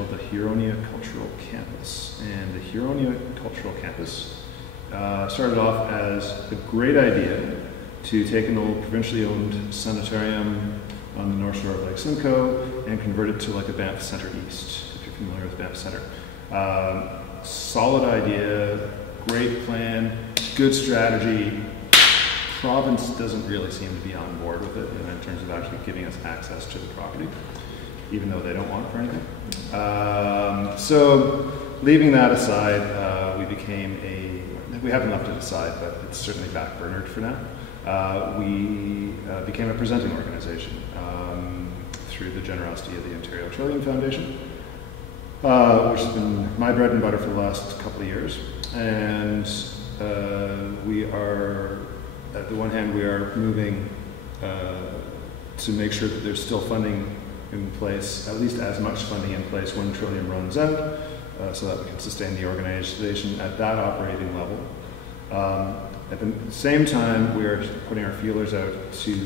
called the Huronia Cultural Campus. And the Huronia Cultural Campus started off as a great idea to take an old provincially owned sanitarium on the north shore of Lake Simcoe and convert it to like a Banff Centre East, if you're familiar with Banff Centre. Solid idea, great plan, good strategy. Province doesn't really seem to be on board with it in terms of actually giving us access to the property, even though they don't want it for anything. So leaving that aside, we haven't left it aside, but it's certainly backburnered for now. We became a presenting organization through the generosity of the Ontario Trillium Foundation, which has been my bread and butter for the last couple of years. And we are, at the one hand, we are moving to make sure that there's still funding in place, at least as much funding in place when Trillium runs out, so that we can sustain the organization at that operating level. At the same time, we are putting our feelers out to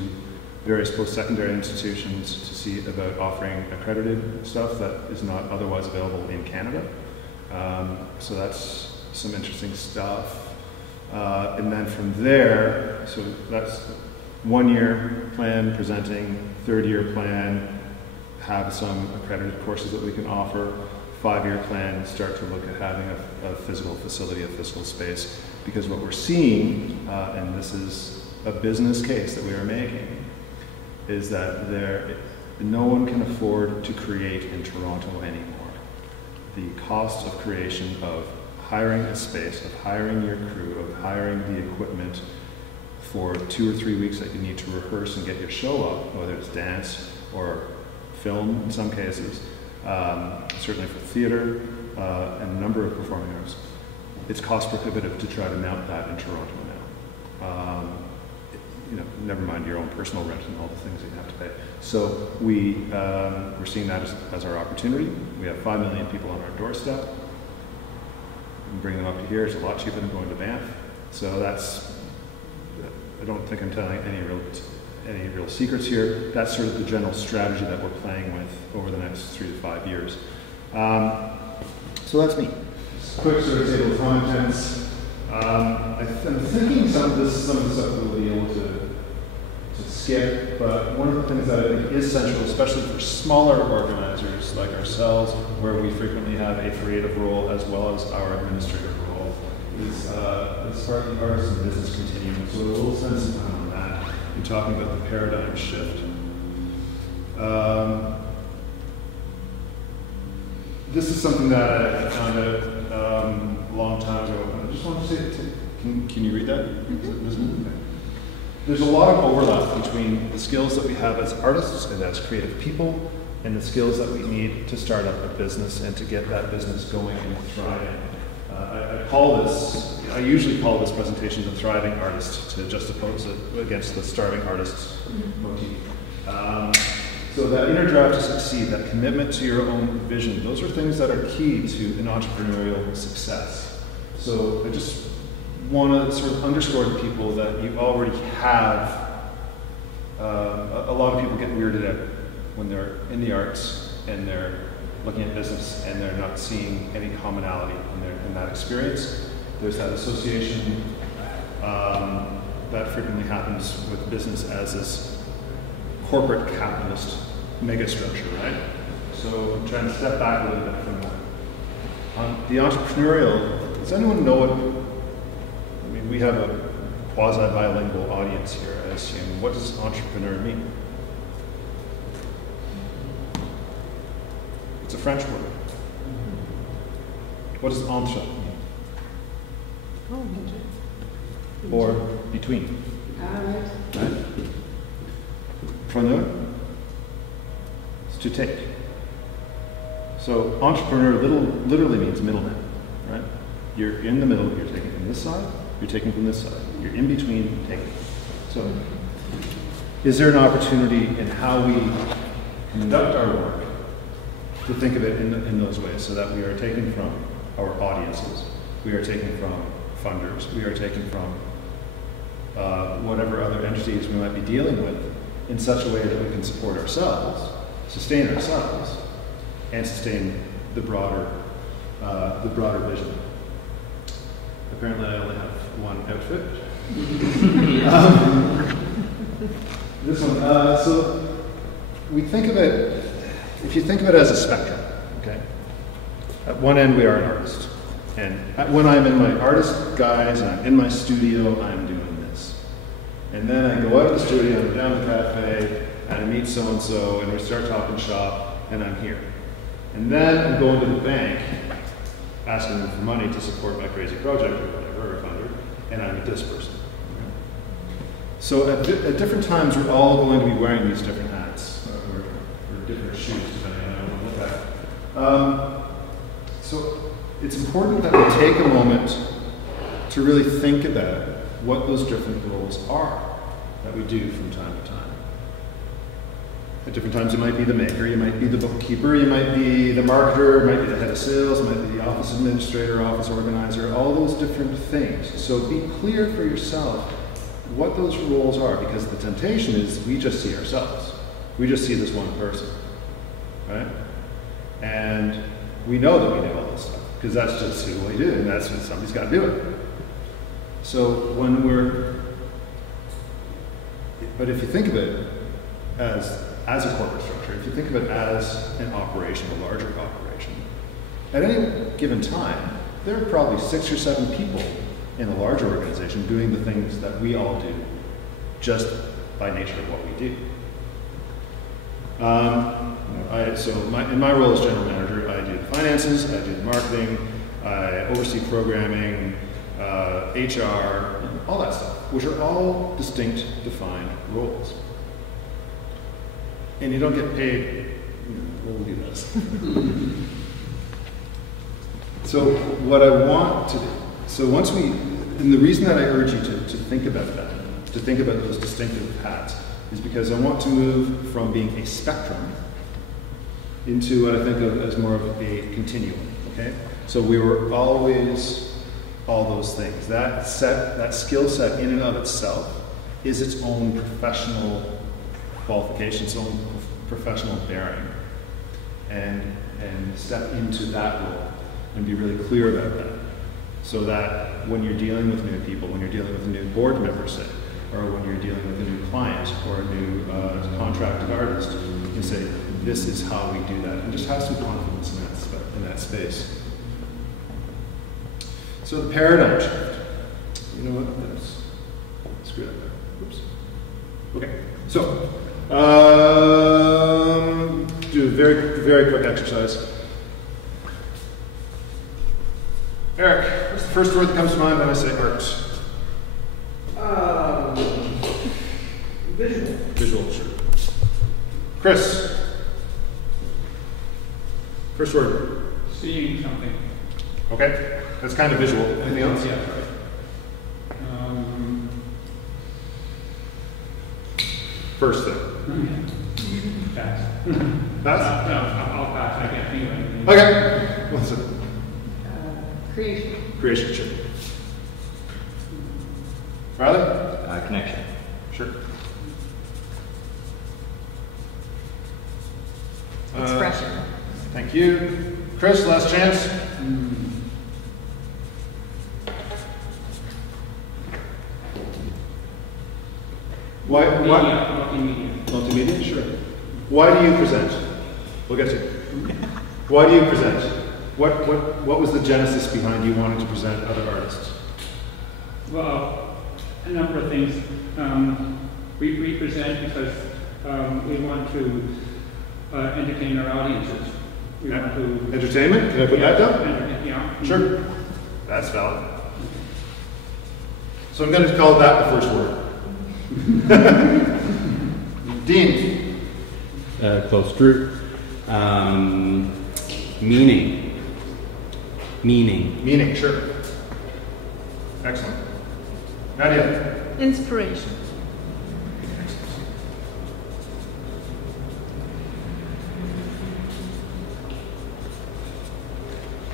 various post-secondary institutions to see about offering accredited stuff that is not otherwise available in Canada. So that's some interesting stuff. And then from there, so that's 1 year plan presenting, 3rd year plan, have some accredited courses that we can offer, 5-year plan, start to look at having a physical facility, a physical space, because what we're seeing, and this is a business case that we are making, is that no one can afford to create in Toronto anymore. The cost of creation of hiring a space, of hiring your crew, of hiring the equipment for 2 or 3 weeks that you need to rehearse and get your show up, whether it's dance or film in some cases, certainly for theater and a number of performing arts. It's cost prohibitive to try to mount that in Toronto now. Never mind your own personal rent and all the things that you have to pay. So we're seeing that as our opportunity. We have 5 million people on our doorstep. We can bring them up to here. It's a lot cheaper than going to Banff. So I don't think I'm telling any real secrets here. That's sort of the general strategy that we're playing with over the next 3 to 5 years. So that's me. Just quick sort of table of contents. I'm thinking some of the stuff we'll be able to skip, but one of the things that I think is central, especially for smaller organizers like ourselves, where we frequently have a creative role as well as our administrative role, is SPARC Artists and Business Continuum. So we'll spend some time on that and talking about the paradigm shift. This is something that I found out a long time ago. I just want to say, can you read that? Mm-hmm. There's a lot of overlap between the skills that we have as artists and as creative people and the skills that we need to start up a business and to get that business going and thriving. I usually call this presentation the thriving artist to juxtapose it against the starving artist motif. So that inner drive to succeed, that commitment to your own vision, those are things that are key to an entrepreneurial success. So I just want to sort of underscore to people that you already have, a lot of people get weirded out when they're in the arts and they're looking at business and they're not seeing any commonality in that experience. There's that association that frequently happens with business as this corporate capitalist megastructure, right? So I'm trying to step back a little bit from that. The entrepreneurial, does anyone know what, we have a quasi-bilingual audience here, I assume. What does entrepreneur mean? It's a French word. What does entre mean? Or between. Right? Preneur is to take. So entrepreneur literally means middleman, right? You're in the middle, you're taking from this side, you're taking from this side. You're in between, taking. So is there an opportunity in how we conduct our work to think of it in those ways, so that we are taking from our audiences, we are taking from funders, we are taking from whatever other entities we might be dealing with in such a way that we can support ourselves, sustain ourselves, and sustain the broader vision. Apparently, I only have one outfit. This one. So we think of it. If you think of it as a spectrum, okay. At one end, we are an artist, and when I'm in my artist guise and I'm in my studio, I'm doing this. And then I go out of the studio, I'm down the cafe, and I meet so and so, and we start talking shop, and I'm here. And then I'm going to the bank, asking them for money to support my crazy project or whatever, or funder, and I'm this person. So at different times, we're all going to be wearing these different hats, or different shoes, depending on how you look at it. So it's important that we take a moment to really think about what those different roles are that we do from time to time. At different times, you might be the maker, you might be the bookkeeper, you might be the marketer, you might be the head of sales, you might be the office administrator, office organizer, all those different things. So be clear for yourself what those roles are, because the temptation is we just see ourselves. We just see this one person, right? And we know that we do all this stuff, because that's just who we do, and that's what somebody's got to do it. So but if you think of it as a corporate structure, if you think of it as an operation, a larger operation, at any given time, there are probably 6 or 7 people in a larger organization doing the things that we all do just by nature of what we do. In my role as general manager, I do the finances, I do the marketing, I oversee programming, HR, all that stuff, which are all distinct, defined roles. And you don't get paid when we do this. So what I want to do, and the reason that I urge you to think about that, to think about those distinctive hats, is because I want to move from being a spectrum into what I think of as more of a continuum, okay? So we were always all those things. That skill set in and of itself is its own professional qualification, its own professional bearing. And step into that role and be really clear about that. So that when you're dealing with new people, when you're dealing with a new board member, say, or when you're dealing with a new client or a new contracted artist, you say, this is how we do that. And just have some confidence in that space. So the paradigm shift. You know what? That's screwed up there. Oops. Okay. So, do a very, very quick exercise. Eric, what's the first word that comes to mind when I say art? Visual. Visual, sure. Chris, first word. Seeing something. Okay, that's kind of visual. Anything else? Yeah, right. First thing. Pass. Pass? No, I'll pass. I can't think of anything. Okay. What's it? Creation. Creation, sure. Riley? Connection. Sure. Expression. Thank you. Chris, last chance. Why? Multimedia. Multimedia, sure. Why do you present? We'll get to it. Why do you present? What was the genesis behind you wanting to present other artists? Well, a number of things. We present because we want to entertain our audiences. We want to entertainment? Can I put that down? Yeah. Sure. That's valid. So I'm going to call that the first word. Dean. Close group. Meaning. Meaning, sure. Excellent. Nadia. Inspiration.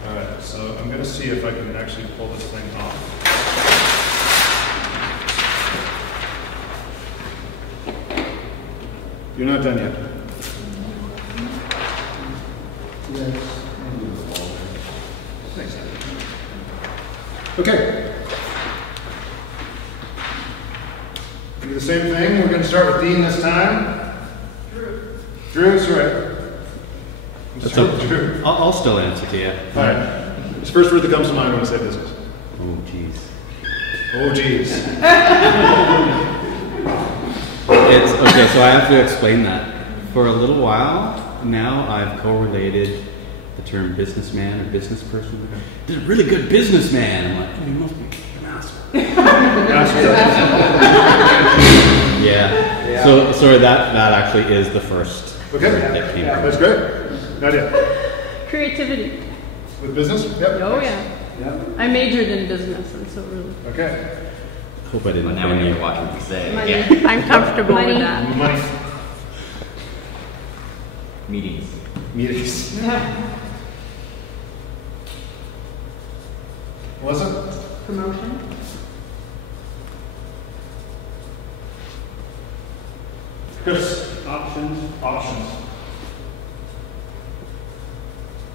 All right, so I'm going to see if I can actually pull this thing off. You're not done yet. Yes. Thanks. Okay. Do the same thing. We're going to start with Dean this time. Drew's right. That's Drew. okay. Drew. I'll still answer to you. All right. It's the first word that comes to mind when I say business. Oh, jeez. Oh, geez. It's okay, so I have to explain that. For a little while now, I've correlated the term businessman or business person. He's a really good businessman. I'm like, oh, you must be an asshole. Yeah. So that actually is the first Okay. word that came from. That's great. Nadia. Creativity. With business? Yep. Oh, yeah. I majored in business, and so really. Okay. Hope I didn't But now offend we you. know what to say. Money. I'm comfortable with that. Money. Meetings. Meetings. Melissa? Promotion. Chris? Options. Options.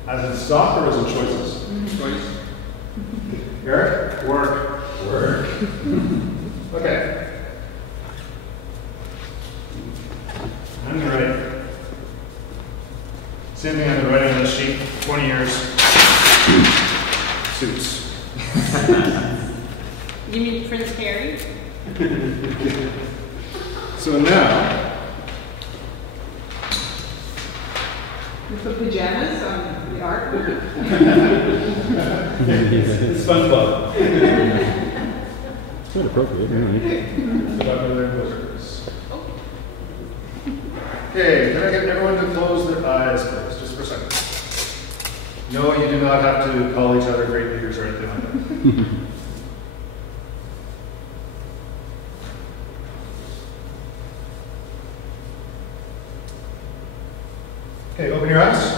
As in stock or as in choices? Choice. Eric? Work. Work. Okay. I'm going to write. Same thing I've been writing on this sheet for 20 years. Suits. You mean Prince Harry? So now, You put pajamas on the artwork? it's SpongeBob. It's quite appropriate, Okay, can I get everyone to close their eyes, please, just for a second? No, you do not have to call each other great leaders or anything like that. Okay, open your eyes.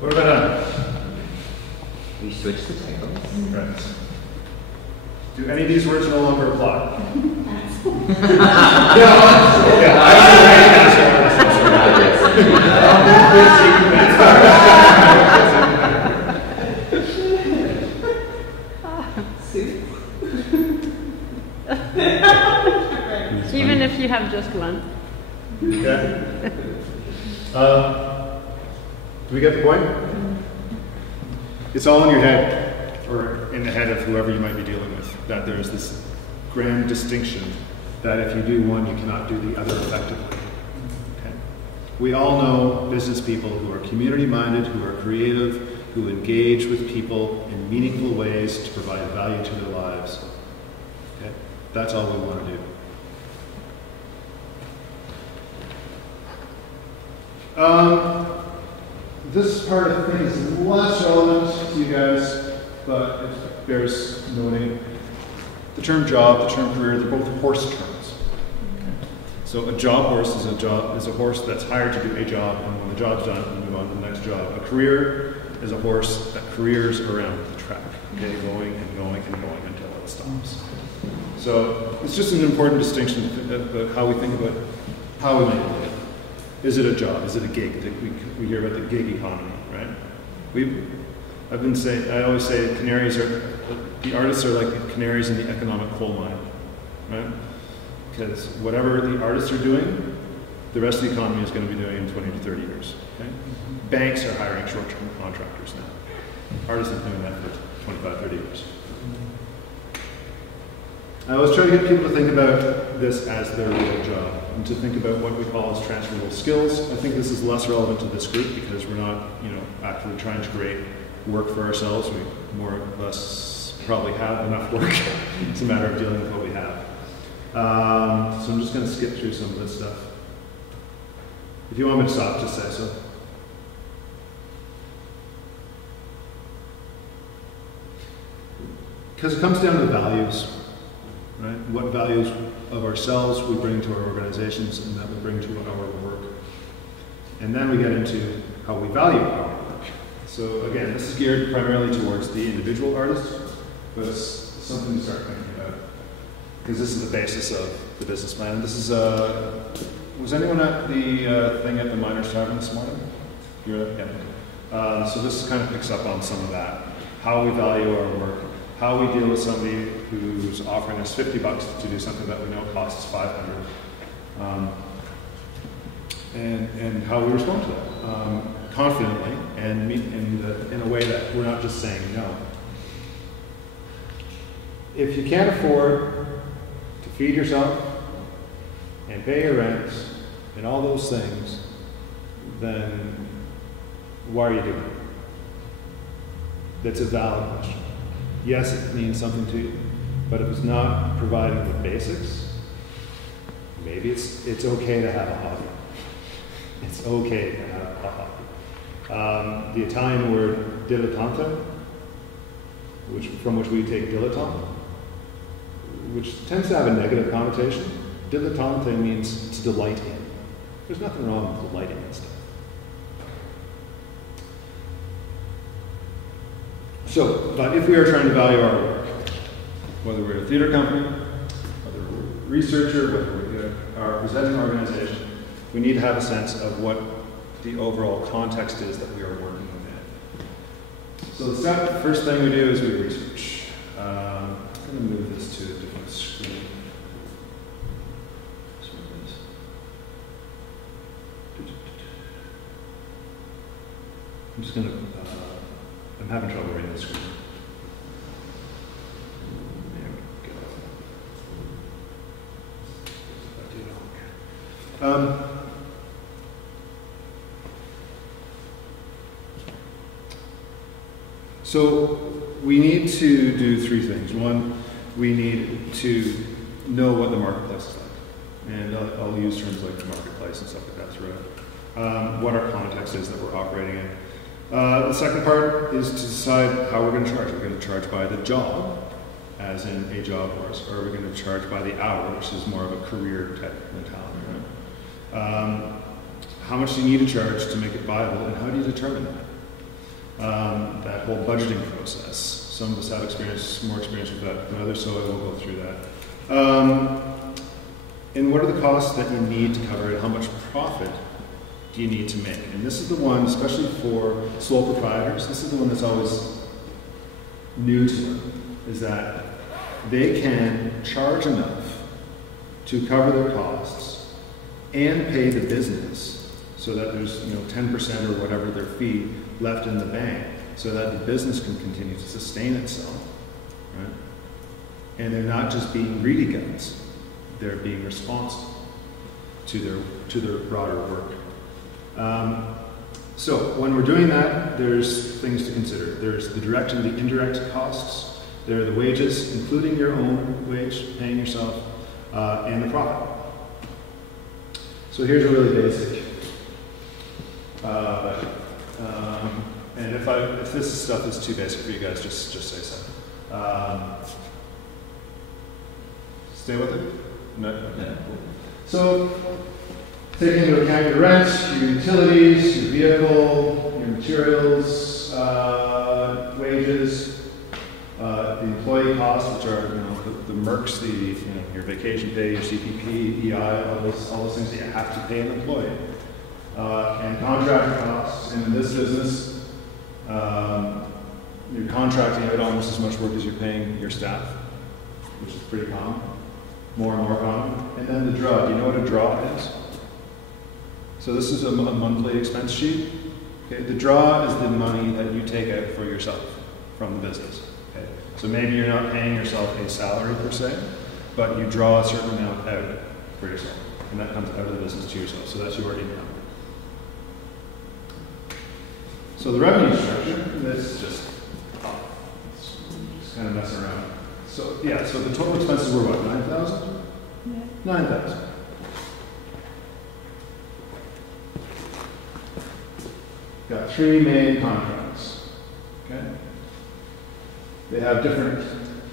What have I done? We switched the titles. Right. Do any of these words no longer apply? Even if you have just one. Okay. Do we get the point? It's all in your head, or in the head of whoever you might be dealing with, that there's this grand distinction that if you do one, you cannot do the other effectively. Okay? We all know business people who are community-minded, who are creative, who engage with people in meaningful ways to provide value to their lives. Okay? That's all we want to do. This part of things is less relevant to you guys, but it bears noting. The term job, the term career, they're both horse terms. So a job horse is a horse that's hired to do a job, and when the job's done, we move on to the next job. A career is a horse that careers around the track, okay, going and going and going until it stops. So it's just an important distinction about how we think about how we make a living. Is it a job? Is it a gig? We hear about the gig economy, right? I always say the artists are like the canaries in the economic coal mine, right? Because whatever the artists are doing, the rest of the economy is going to be doing in 20 to 30 years, okay? Banks are hiring short-term contractors now. Artists have been doing that for 25, 30 years. I always try to get people to think about this as their real job and to think about what we call as transferable skills. I think this is less relevant to this group because we're not, actively trying to create work for ourselves. We more or less probably have enough work. It's a matter of dealing with what we have. So I'm just going to skip through some of this stuff. If you want me to stop, just say so. Because it comes down to values. Right? What values of ourselves we bring to our organizations and that we bring to our work. And then we get into how we value our work. So again, this is geared primarily towards the individual artist, but it's something to start thinking about. Because this is the basis of the business plan. This is, was anyone at the thing at the Miners Tavern this morning? You were there? Yeah. So this kind of picks up on some of that. How we value our work, how we deal with somebody who's offering us $50 to do something that we know costs $500, and how we respond to that confidently and meet in a way that we're not just saying no. If you can't afford to feed yourself and pay your rent and all those things, then why are you doing it? That's a valid question. Yes, it means something to you, but if it's not providing the basics, maybe it's okay to have a hobby. It's okay to have a hobby. The Italian word dilettante, from which we take dilettante, which tends to have a negative connotation. Dilettante means to delight in. There's nothing wrong with delighting in stuff. So, but if we are trying to value our work, whether we're a theater company, whether we're a researcher, whether we are a presenting organization, we need to have a sense of what the overall context is that we are working within. So the first thing we do is we research. I'm going to move this to a different screen. I'm just going to, I'm having trouble reading the screen. There we go. So we need to do three things. One, we need to know what the marketplace is like. And I'll use terms like the marketplace and stuff like that throughout. What our context is that we're operating in. The second part is to decide how we're going to charge. Are we going to charge by the job, as in a job course, or are we going to charge by the hour, which is more of a career type mentality, right? How much do you need to charge to make it viable, and how do you determine that? That whole budgeting process. Some of us have more experience with that than others, so I will go through that. And what are the costs that you need to cover it? How much profit do you need to make? And this is the one, especially for sole proprietors, this is the one that's always new to them, is that they can charge enough to cover their costs and pay the business so that there's 10% or whatever their fee left in the bank so that the business can continue to sustain itself, right? And they're not just being greedy guns, they're being responsible to their broader work. So when we're doing that, there's things to consider. There's the direct and the indirect costs. There are the wages, including your own wage, paying yourself, and the profit. So here's a really basic. And if this stuff is too basic for you guys, just say so. Stay with it? No? Yeah. So, taking into account your rent, your utilities, your vehicle, your materials, wages, the employee costs, which are the mercs, your vacation pay, your CPP, EI, all those things that you have to pay an employee, and contractor costs. And in this business, you're contracting out almost as much work as you're paying your staff, which is pretty common, more and more common. And then the draw. Do you know what a draw is? So this is a monthly expense sheet. Okay, the draw is the money that you take out for yourself from the business. Okay, so maybe you're not paying yourself a salary per se, but you draw a certain amount out for yourself, and that comes out of the business to yourself. So that's your income. So the revenue structure, this is just kind of messing around. So yeah, so the total expenses were what, 9,000? Yeah. 9,000. Got three main contracts. Okay. They have different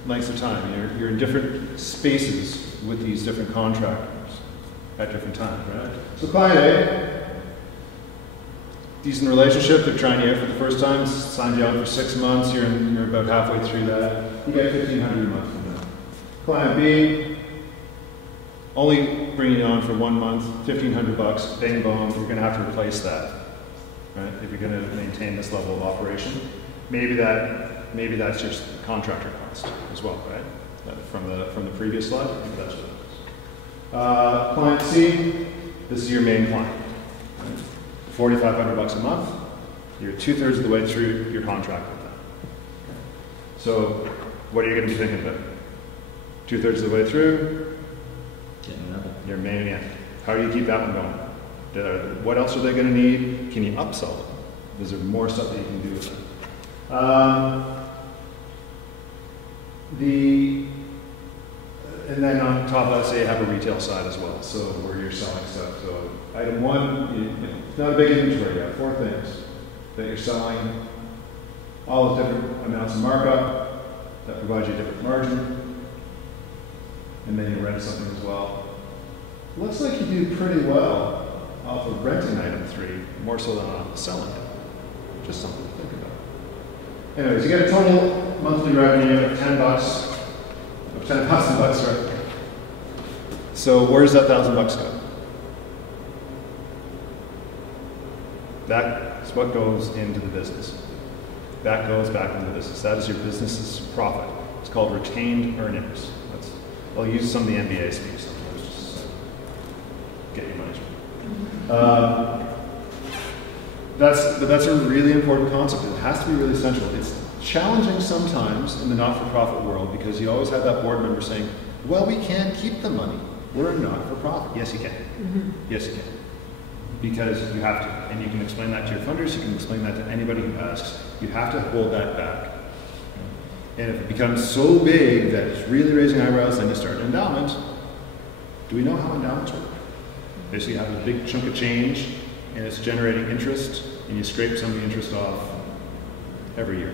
lengths of time. You're in different spaces with these different contractors at different times, right? So client A, decent relationship, they're trying you out for the first time, signed you out for 6 months, you're about halfway through that, you get $1,500 a month from them. Client B, only bringing you on for 1 month, $1,500, bang boom, you're going to have to replace that, right? If you're going to maintain this level of operation, maybe that's just contractor cost as well, right? From the previous slide, I think that's what it is. Client C, this is your main client. Right? $4,500 a month. You're 2/3 of the way through your contract with them. So, what are you going to be thinking about? 2/3 of the way through, Getting another. your main end. How do you keep that one going? What else are they going to need? Can you upsell them? Is there more stuff that you can do with them? And then on top of that, say you have a retail side as well, so where you're selling stuff. So item one, it's not a big inventory. You have 4 things that you're selling, all the different amounts of markup that provide you a different margin, and then you rent something as well. Looks like you do pretty well off of renting item 3, more so than off of selling it. Just something to think about. Anyways, you get a total monthly revenue of $10, of $10,000, right? So where does that $1,000 go? That's what goes into the business. That goes back into the business. That is your business's profit. It's called retained earnings. I'll use some of the MBA speak sometimes just to get your money's worth. That's a really important concept. It has to be really central. It's challenging sometimes in the not-for-profit world because you always have that board member saying, well, we can't keep the money. We're not-for-profit. Yes, you can. Mm-hmm. Yes, you can. Because you have to. And you can explain that to your funders. You can explain that to anybody who asks. You have to hold that back. And if it becomes so big that it's really raising eyebrows, then you start an endowment. Do we know how endowments work? Basically, you have a big chunk of change, and it's generating interest, and you scrape some of the interest off every year.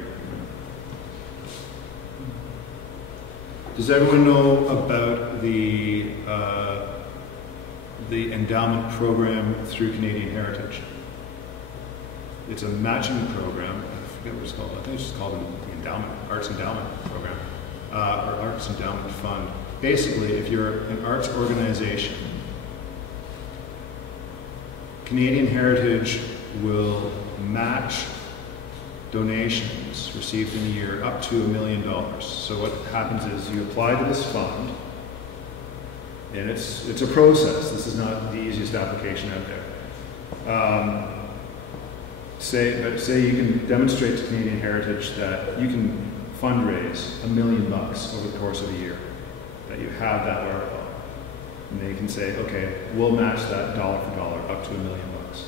Does everyone know about the endowment program through Canadian Heritage? It's a matching program. I forget what it's called. I think it's just called the Endowment, Arts Endowment Program, or Arts Endowment Fund. Basically, if you're an arts organization, Canadian Heritage will match donations received in a year up to $1 million. So what happens is you apply to this fund, and it's a process. This is not the easiest application out there. Say you can demonstrate to Canadian Heritage that you can fundraise $1 million over the course of a year, that you have that wherewithal. And they can say, okay, we'll match that dollar for dollar up to $1 million. Okay.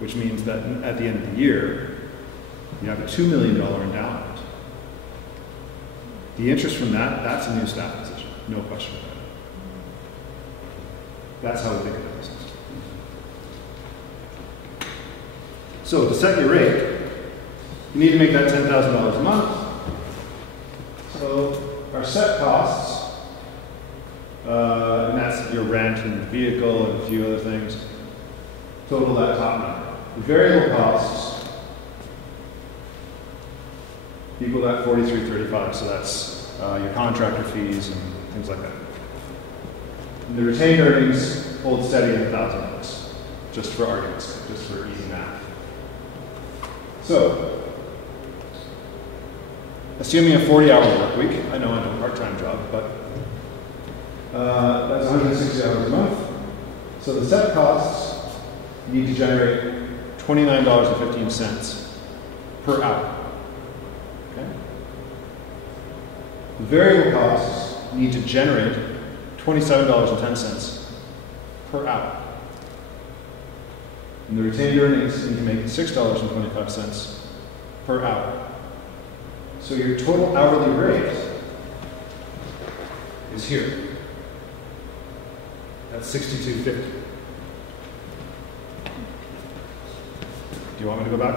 Which means that at the end of the year, you have a $2 million endowment. The interest from that's a new staff position, no question about it. That's how we think of the business. So to set your rate, you need to make that $10,000 a month. So our set costs, and that's your rent and vehicle and a few other things, total that top number. The variable costs equal that $43.35, so that's your contractor fees and things like that. And the retained earnings hold steady at $1,000, just for argument's sake, just for easy math. So, assuming a 40-hour work week, I know a part-time job, but that's 160 hours a month. So the set costs need to generate $29.15 per hour. Okay? The variable costs need to generate $27.10 per hour. And the retained earnings need to make $6.25 per hour. So your total hourly rate is here. That's $62.50. Do you want me to go back?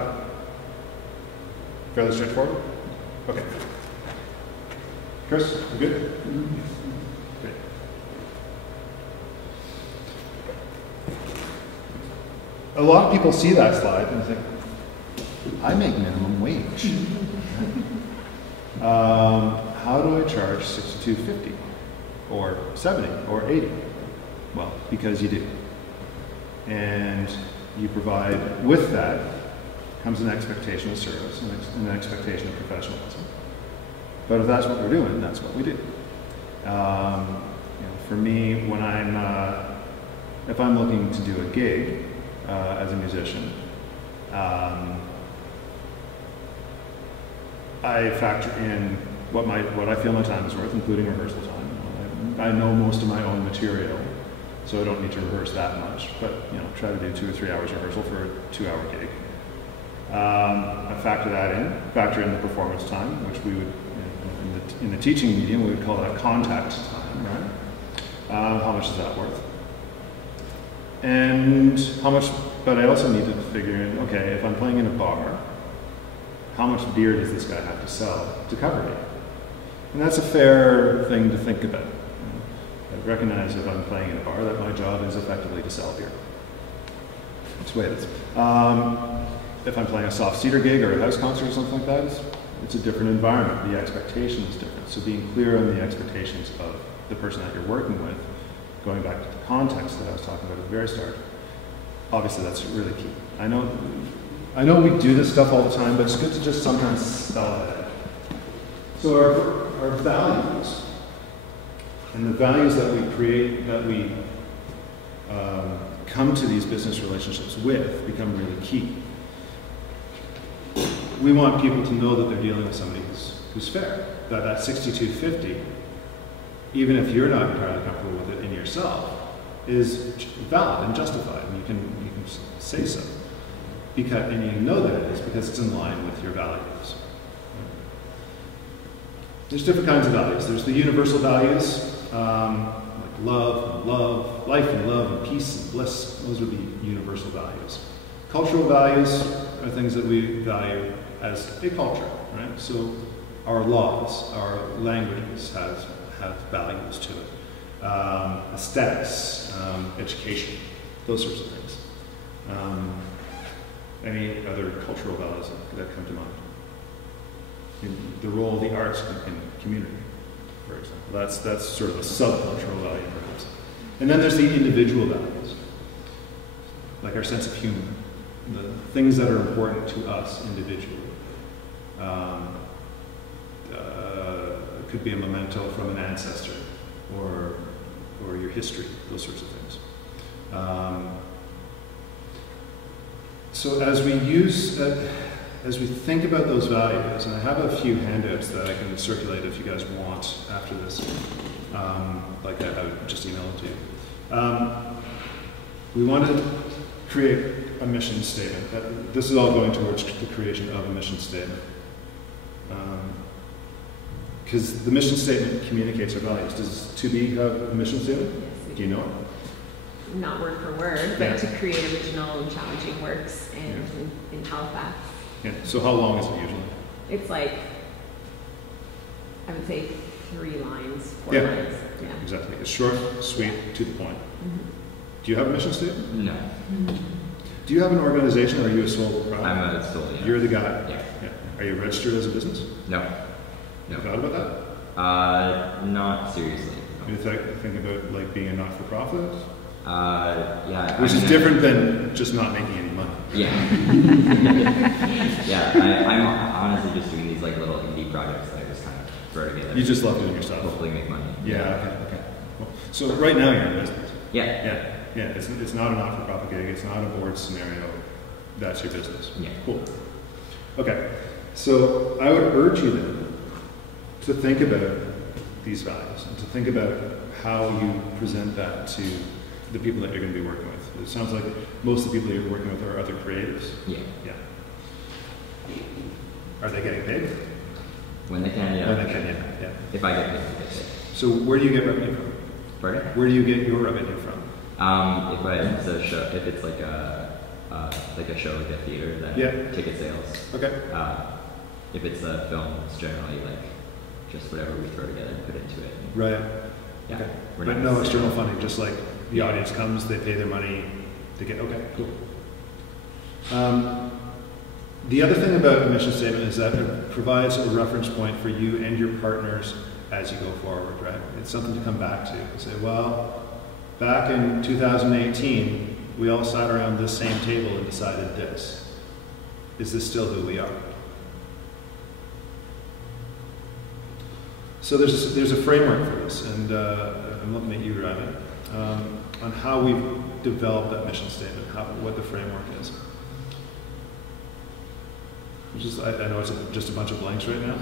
Fairly straightforward? Okay. Chris, you good? Mm-hmm. Great. A lot of people see that slide and think, I make minimum wage. How do I charge $62.50 or $70 or $80? Well, because you do. And you provide, with that comes an expectation of service and an expectation of professionalism. But if that's what we're doing, that's what we do. For me, when if I'm looking to do a gig as a musician, I factor in what I feel my time is worth, including rehearsal time. I know most of my own material, so I don't need to rehearse that much. But try to do 2 or 3 hours rehearsal for a 2-hour gig. I factor that in. Factor in the performance time, which we would, in the teaching medium, we would call that contact time, right? How much is that worth? And how much? But I also need to figure in, okay, if I'm playing in a bar, how much beer does this guy have to sell to cover me? And that's a fair thing to think about. I recognize if I'm playing in a bar that my job is effectively to sell beer. That's the way it is. If I'm playing a soft cedar gig or a house concert or something like that, it's a different environment. The expectation is different. So being clear on the expectations of the person that you're working with, going back to the context that I was talking about at the very start, obviously that's really key. I know we do this stuff all the time, but it's good to just sometimes spell it out. So our values, and the values that we create, that we come to these business relationships with, become really key. We want people to know that they're dealing with somebody who's fair, that 6250, even if you're not entirely comfortable with it in yourself, is valid and justified, and you can say so. And you know that it is because it's in line with your values. There's different kinds of values. There's the universal values, like love, life and love and peace and bliss. Those would be universal values. Cultural values are things that we value as a culture, right? So our laws, our languages have values to it. Aesthetics, education, those sorts of things. Any other cultural values that come to mind? The role of the arts in community, for example. That's sort of a subcultural value, perhaps. And then there's the individual values, like our sense of humor, the things that are important to us individually. It could be a memento from an ancestor, or your history, those sorts of things. So as we think about those values, and I have a few handouts that I can circulate if you guys want after this, like I would just email them to you. We want to create a mission statement. This is all going towards the creation of a mission statement. Because the mission statement communicates our values. Does 2B have a mission statement? Yes, do you know it? Not word for word, but to create original and challenging works in Halifax. Yeah. So how long is it usually? It's like, I would say 3 lines, 4 Yeah. lines. Yeah. Exactly. It's short, sweet, to the point. Mm-hmm. Do you have a mission statement? No. Mm-hmm. Do you have an organization, or are you a sole proprietor? I'm a sole, yeah. You're the guy? Yeah. Are you registered as a business? No. You thought about that? Not seriously. No. You think about like being a not-for-profit? Yeah. Which is different than just not making any money. Yeah. Yeah, I'm honestly just doing these like little indie projects that I just kind of throw together. You just love doing your stuff. Hopefully make money. Yeah, okay. Cool. So right now you're in business. Yeah. Yeah. It's not a not-for-profit gig. It's not a board scenario. That's your business. Yeah. Cool. Okay. So I would urge you then to think about these values and to think about how you present that to the people that you're going to be working with. It sounds like most of the people you're working with are other creatives. Yeah. Yeah. Are they getting paid? When they can, yeah. When they can, yeah. If I get paid, I get paid. So where do you get revenue from? Pardon? Where do you get your revenue from? If it's a show, if it's like a show like a theater, then ticket sales. Okay. If it's a film, it's generally like just whatever we throw together and put into it. Right. Yeah. Okay. We're But not no necessarily- external funding, just like the audience comes, they pay their money, they get, okay, cool. The other thing about a mission statement is that it provides a reference point for you and your partners as you go forward, right? It's something to come back to and say, well, back in 2018, we all sat around this same table and decided this. Is this still who we are? So there's a framework for this, and I'm looking at you, Ravi, on how we've developed that mission statement, what the framework is. Which is, I know it's just a bunch of blanks right now,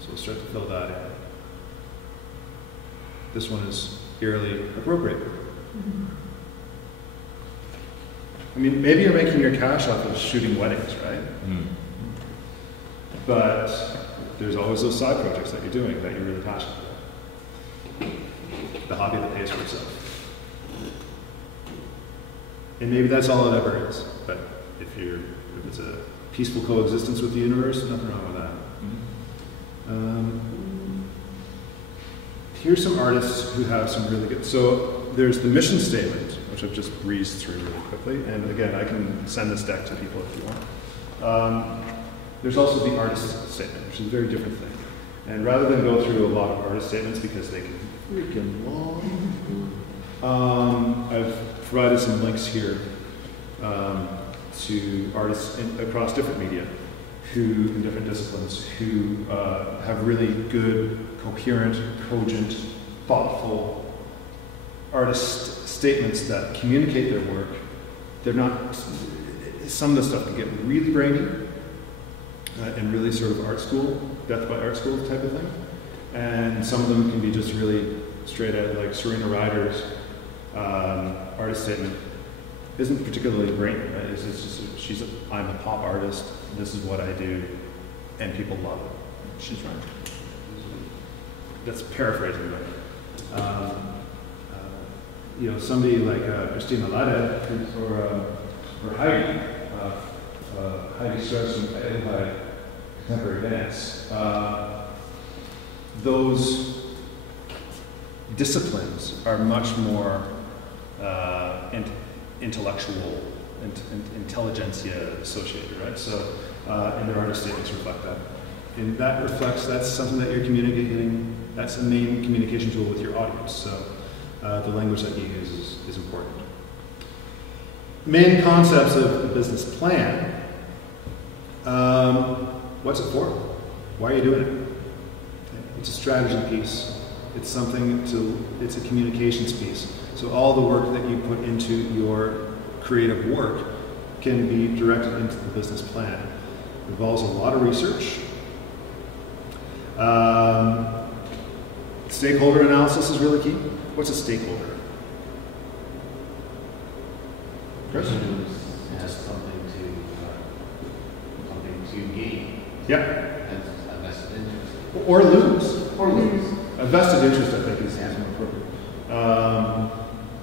so we'll start to fill that in. This one is eerily appropriate. I mean, maybe you're making your cash off of shooting weddings, right? But there's always those side projects that you're doing that you're really passionate about. The hobby that pays for itself. And maybe that's all it ever is. But if it's a peaceful coexistence with the universe, nothing wrong with that. Here's some artists who have some really good. So there's the mission statement, which I've just breezed through really quickly. And again, I can send this deck to people if you want. There's also the artist statement, which is a very different thing. And rather than go through a lot of artist statements because they can freaking long, I've provided some links here to artists across different media in different disciplines who have really good, coherent, cogent, thoughtful artist statements that communicate their work. They're not, some of the stuff can get really brainy and really sort of art school, death by art school type of thing. And some of them can be just really straight out, like Serena Ryder's artist statement isn't particularly brainy, right? It's just, I'm a pop artist, this is what I do, and people love it. She's right. That's paraphrasing, but somebody like Christina Lada or Heidi, Heidi Strauss from Edelweiss Contemporary Dance. Those disciplines are much more intellectual and intelligentsia associated, right? So, and their artist statements reflect that. And that reflects, that's something that you're communicating, that's the main communication tool with your audience. So the language that you use is important. Main concepts of a business plan. What's it for? Why are you doing it? It's a strategy piece. It's it's a communications piece. So all the work that you put into your creative work can be directed into the business plan. It involves a lot of research. Stakeholder analysis is really key. What's a stakeholder? Chris? It has something to gain. Yeah. And a vested interest. Or lose. Or lose. A vested interest, I think, is more appropriate.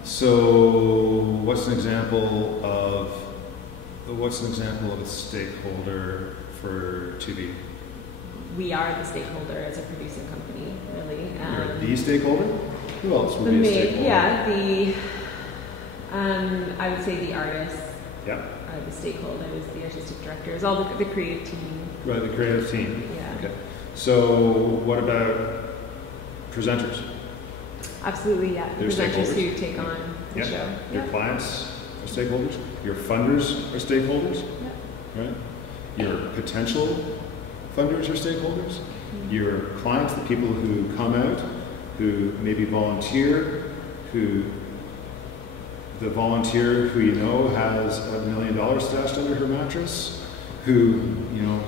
So, what's an example of a stakeholder for 2B? We are the stakeholder as a producing company, really. You're the stakeholder? Who else would be a stakeholder? Yeah, I would say the artists Yeah. are the stakeholders, the artistic directors, all the creative team. Right, the creative team. Yeah. Okay. So, what about presenters? Absolutely, yeah. The They're presenters stakeholders? who take on the Yeah. show. Your clients are stakeholders. Your funders are stakeholders. Yeah. Right? Your potential funders are stakeholders. Your clients, the people who come out, who maybe volunteer, the volunteer who you know has $1 million stashed under her mattress, who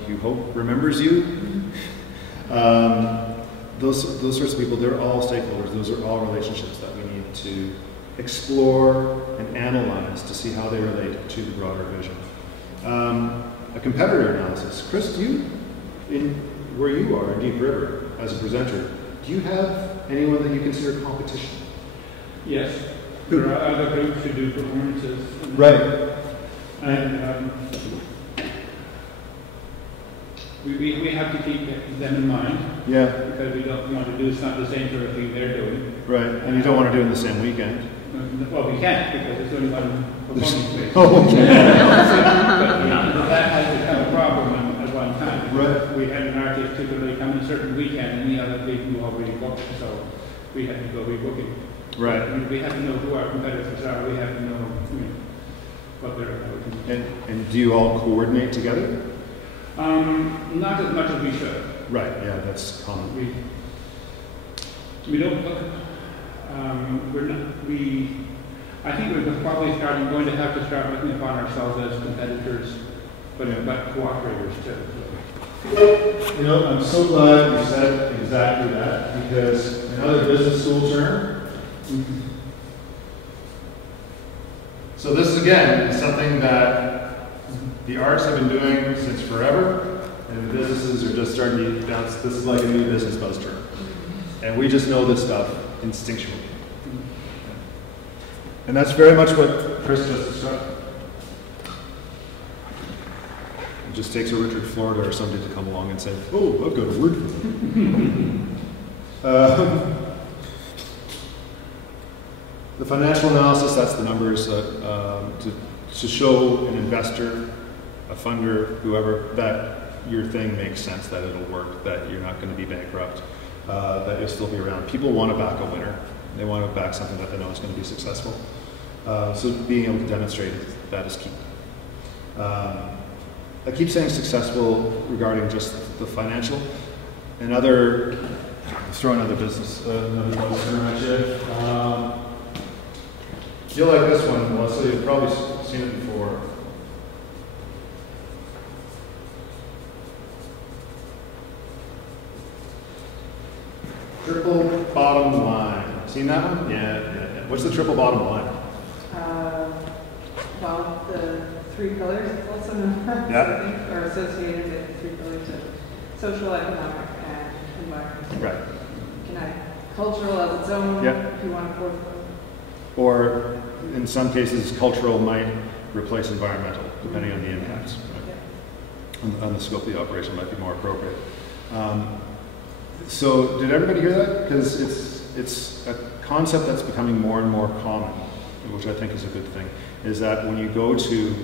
you hope remembers you. Those sorts of people, they're all stakeholders. Those are all relationships that we need to explore and analyze to see how they relate to the broader vision. A competitor analysis. Chris, where you are in Deep River as a presenter, do you have anyone that you consider competition? Yes. Who? There are other groups who do performances. Right. And we have to keep them in mind. Yeah. Because we don't want to do the same sort of thing they're doing. Right. And you don't want to do it in the same weekend. Well, we can't because there's only one performance space. Oh, okay. But that has become a problem at one time. Right. We had an artist typically come a certain weekend and the other people already booked, so we had to go rebooking. Right. I mean, we have to know who our competitors are. We have to know, what they're about. And do you all coordinate together? Not as much as we should. Right, yeah, that's common. We don't look. I think we're probably going to have to start looking upon ourselves as competitors, but cooperators too. You know, I'm so glad you said exactly that, because another business school term. So this is again something that the arts have been doing since forever, and the businesses are just starting to bounce. This is like a new business buzz term, and we just know this stuff instinctually. And that's very much what Chris just described. It just takes a Richard Florida or somebody to come along and say, "Oh, I've got a word for that." The financial analysis, that's the numbers to show an investor, a funder, whoever, that your thing makes sense, that it'll work, that you're not going to be bankrupt, that you'll still be around. People want to back a winner. They want to back something that they know is going to be successful. So being able to demonstrate that is key. I keep saying successful regarding just the financial. Throw another business, another term at you. You'll like this one, Melissa. You've probably seen it before. Triple bottom line. Seen that one? Yeah. What's the triple bottom line? Well, the three pillars, it's also known as, I think, are associated with the three pillars of social, economic, and environmental. Right. Can I cultural as its own, if you want a fourth one? Or in some cases, cultural might replace environmental, depending on the impacts. Right? On the scope of the operation might be more appropriate. So did everybody hear that? Because it's a concept that's becoming more and more common, which I think is a good thing, is that when you go to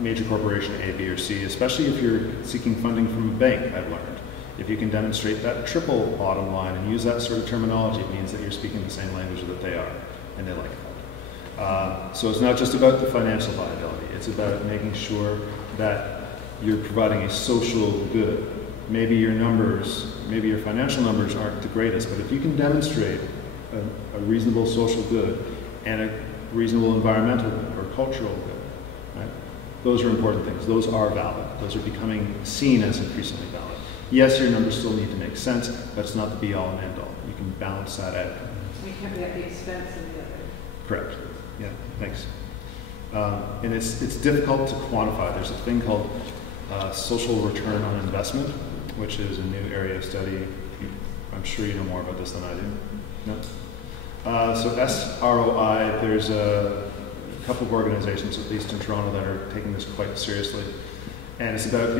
major corporation A, B, or C, especially if you're seeking funding from a bank, I've learned, if you can demonstrate that triple bottom line and use that sort of terminology, it means that you're speaking the same language that they are, and they like that. So it's not just about the financial viability, it's about making sure that you're providing a social good. Maybe your numbers, maybe your financial numbers aren't the greatest, but if you can demonstrate a reasonable social good and a reasonable environmental or cultural good, right? Those are important things. Those are valid. Those are becoming seen as increasingly valid. Yes, your numbers still need to make sense, but it's not the be-all and end-all. You can balance that out. You can't be at the expense of the other. Correct. Yeah, thanks. And it's difficult to quantify. There's a thing called social return on investment, which is a new area of study. I'm sure you know more about this than I do. No? So SROI, there's a couple of organizations, at least in Toronto, that are taking this quite seriously. And it's about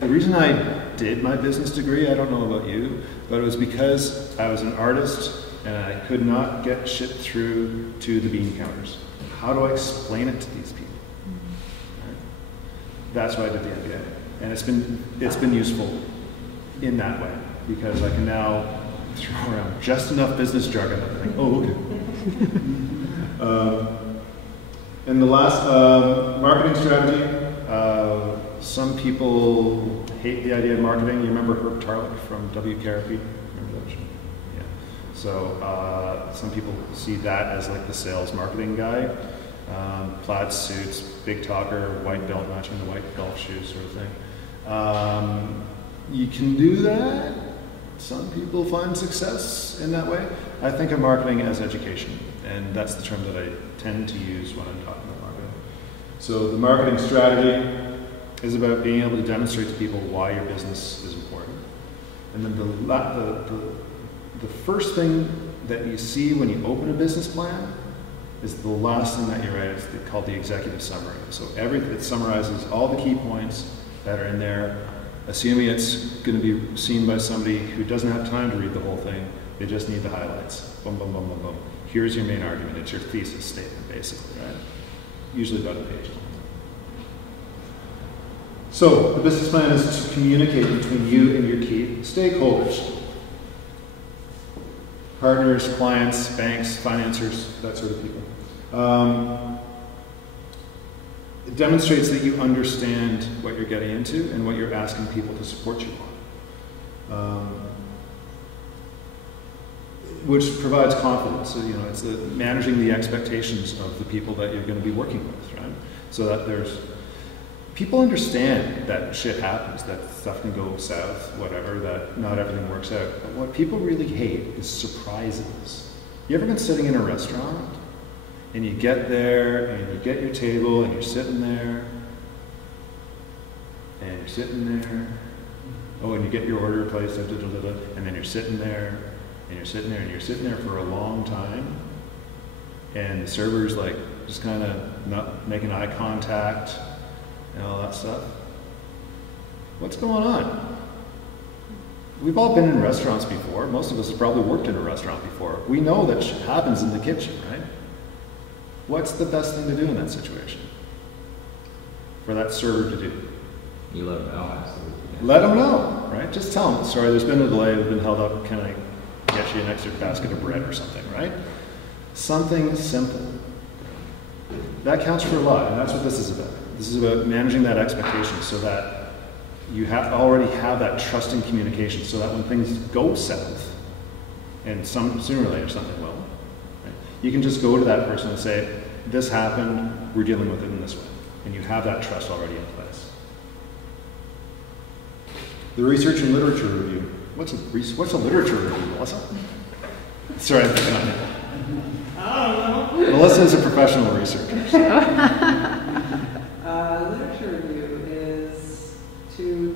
the reason I did my business degree, I don't know about you, but it was because I was an artist and I could not get shit through to the bean counters. How do I explain it to these people? Right? That's why I did the MBA. And it's been useful in that way, because I can now throw around just enough business jargon that I think, oh, okay. And the last, marketing strategy. Some people hate the idea of marketing. You remember Herb Tarlick from WKRP? Remember that show? Yeah. So some people see that as like the sales marketing guy. Plaid suits, big talker, white belt matching the white golf shoes sort of thing. You can do that. Some people find success in that way. I think of marketing as education, and that's the term that I tend to use when I'm talking about marketing. So the marketing strategy is about being able to demonstrate to people why your business is important. And then the first thing that you see when you open a business plan is the last thing that you write. It's called the executive summary. So it summarizes all the key points that are in there, assuming it's going to be seen by somebody who doesn't have time to read the whole thing. They just need the highlights. Boom, boom, boom, boom, boom. Here's your main argument. It's your thesis statement, basically, right? Usually about a page long. So the business plan is to communicate between you and your key stakeholders. partners, clients, banks, financiers, that sort of people. It demonstrates that you understand what you're getting into and what you're asking people to support you on. Which provides confidence. So, you know, it's managing the expectations of the people that you're going to be working with, right? So that people understand that shit happens, that stuff can go south, whatever, that not everything works out. But what people really hate is surprises. You ever been sitting in a restaurant and you get there and you get your table and you're sitting there and you're sitting there, oh, and you get your order placed, and then you're sitting there and you're sitting there and you're sitting there for a long time, and the server's like just kind of not making eye contact and all that stuff. What's going on? We've all been in restaurants before. Most of us have probably worked in a restaurant before. We know that shit happens in the kitchen, right? What's the best thing to do in that situation? For that server to do? You let them know, absolutely. Yeah. Let them know, right? Just tell them, sorry, there's been a delay, we've been held up, can I get you an extra basket of bread or something, right? Something simple. That counts for a lot, and that's what this is about. This is about managing that expectation so that you already have that trusting communication, so that when things go south, and sooner or later something will, right? You can just go to that person and say, this happened, we're dealing with it in this way. And you have that trust already in place. The research and literature review. What's a literature review, Melissa? Sorry, I'm picking on you. I don't know. Melissa is a professional researcher. Literature review is to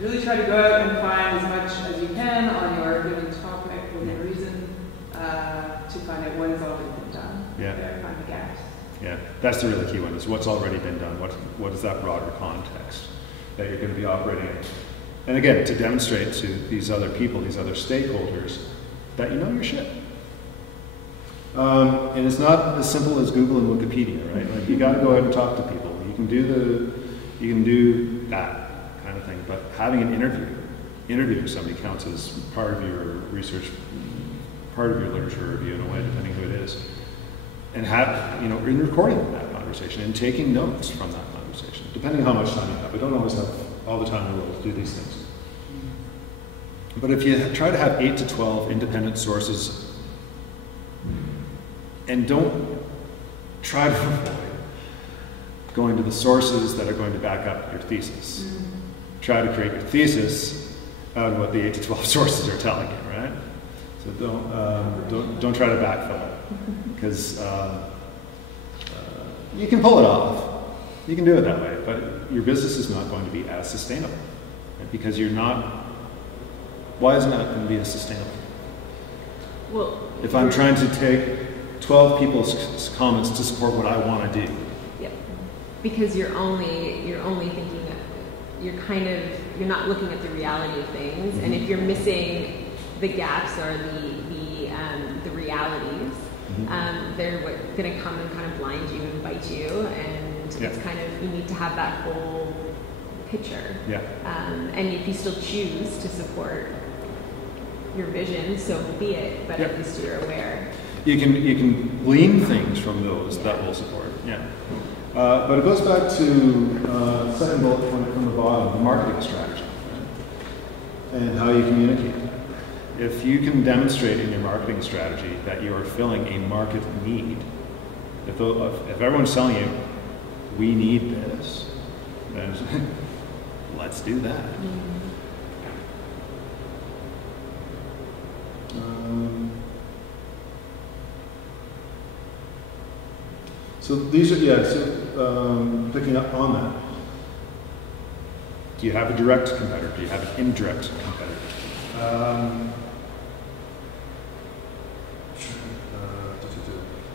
really try to go out and find as much as you can on your given topic within reason to find out what has already been done. Yeah. Find the gaps. Yeah, that's the really key one, is what's already been done. What is that broader context that you're going to be operating in? And again, to demonstrate to these other people, these other stakeholders, that you know your shit. And it's not as simple as Google and Wikipedia, right? Like, you got to go out and talk to people. You can do that kind of thing, but having an interviewing somebody counts as part of your research, part of your literature review in a way, depending who it is. And in recording that conversation and taking notes from that conversation, depending how much time you have. We don't always have all the time in the world to do these things. But if you try to have 8 to 12 independent sources, and don't try to avoid going to the sources that are going to back up your thesis. Try to create your thesis out of what the 8 to 12 sources are telling you, right? So don't try to backfill it, because you can pull it off. You can do it that way, but your business is not going to be as sustainable, right? Because you're not. Why isn't that going to be as sustainable? Well, if I'm trying to take 12 people's comments to support what I want to do. Yep. Because you're only thinking, you're not looking at the reality of things, and if you're missing the gaps or the realities, they're going to come and kind of blind you and bite you, and it's kind of, you need to have that whole picture. Yeah. And if you still choose to support your vision, so be it, but at least you're aware. You can glean things from those that will support. Yeah. But it goes back to the second bullet point from the bottom, the marketing strategy, right? And how you communicate. If you can demonstrate in your marketing strategy that you are filling a market need, if everyone's telling you, we need this, then let's do that. So these are, picking up on that. Do you have a direct competitor? Do you have an indirect competitor?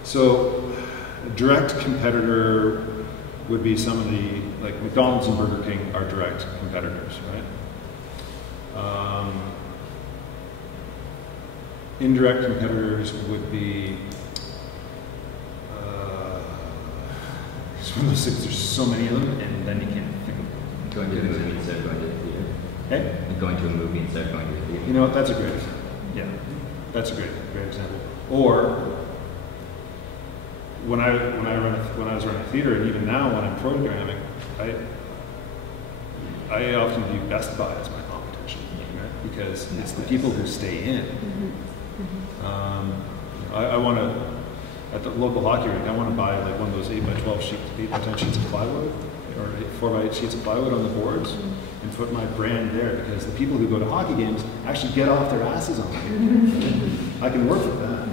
So a direct competitor would be somebody like McDonald's and Burger King are direct competitors, right? Indirect competitors would be it's one of those things, there's so many of them, and then you can't think of them. Going to a movie instead of going to the theater. Hey? Going to a movie instead of going to the theater. You know what, that's a great, yeah. That's a great example. Or when I was running theater, and even now when I'm programming, I often view Best Buy as my competition, right? Because it's the people who stay in. I want to, at the local hockey rink, I want to buy like one of those 8x12 8x10 sheets of plywood, or 4x8 sheets of plywood on the boards, and put my brand there, because the people who go to hockey games actually get off their asses on it. I can work with that.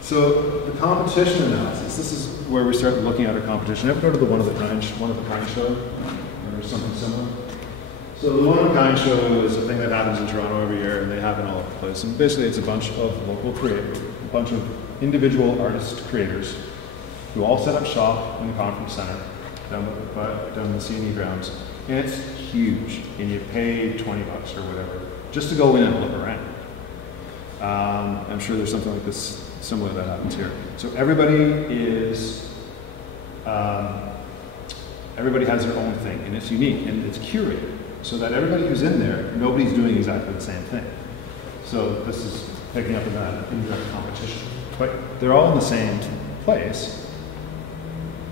So the competition analysis, this is where we start looking at our competition. Ever go to the one of a kind show, or something similar? So the one of a kind show is a thing that happens in Toronto every year, and they happen all over the place. And basically, it's a bunch of local creators, a bunch of individual artist creators who all set up shop in the conference center down the CNE grounds, and it's huge. And you pay $20 or whatever just to go in and look around. I'm sure there's something like this similar that happens here. So everybody has their own thing, and it's unique and it's curated, so that everybody who's in there, nobody's doing exactly the same thing. So this is picking up on that indirect competition. But they're all in the same place,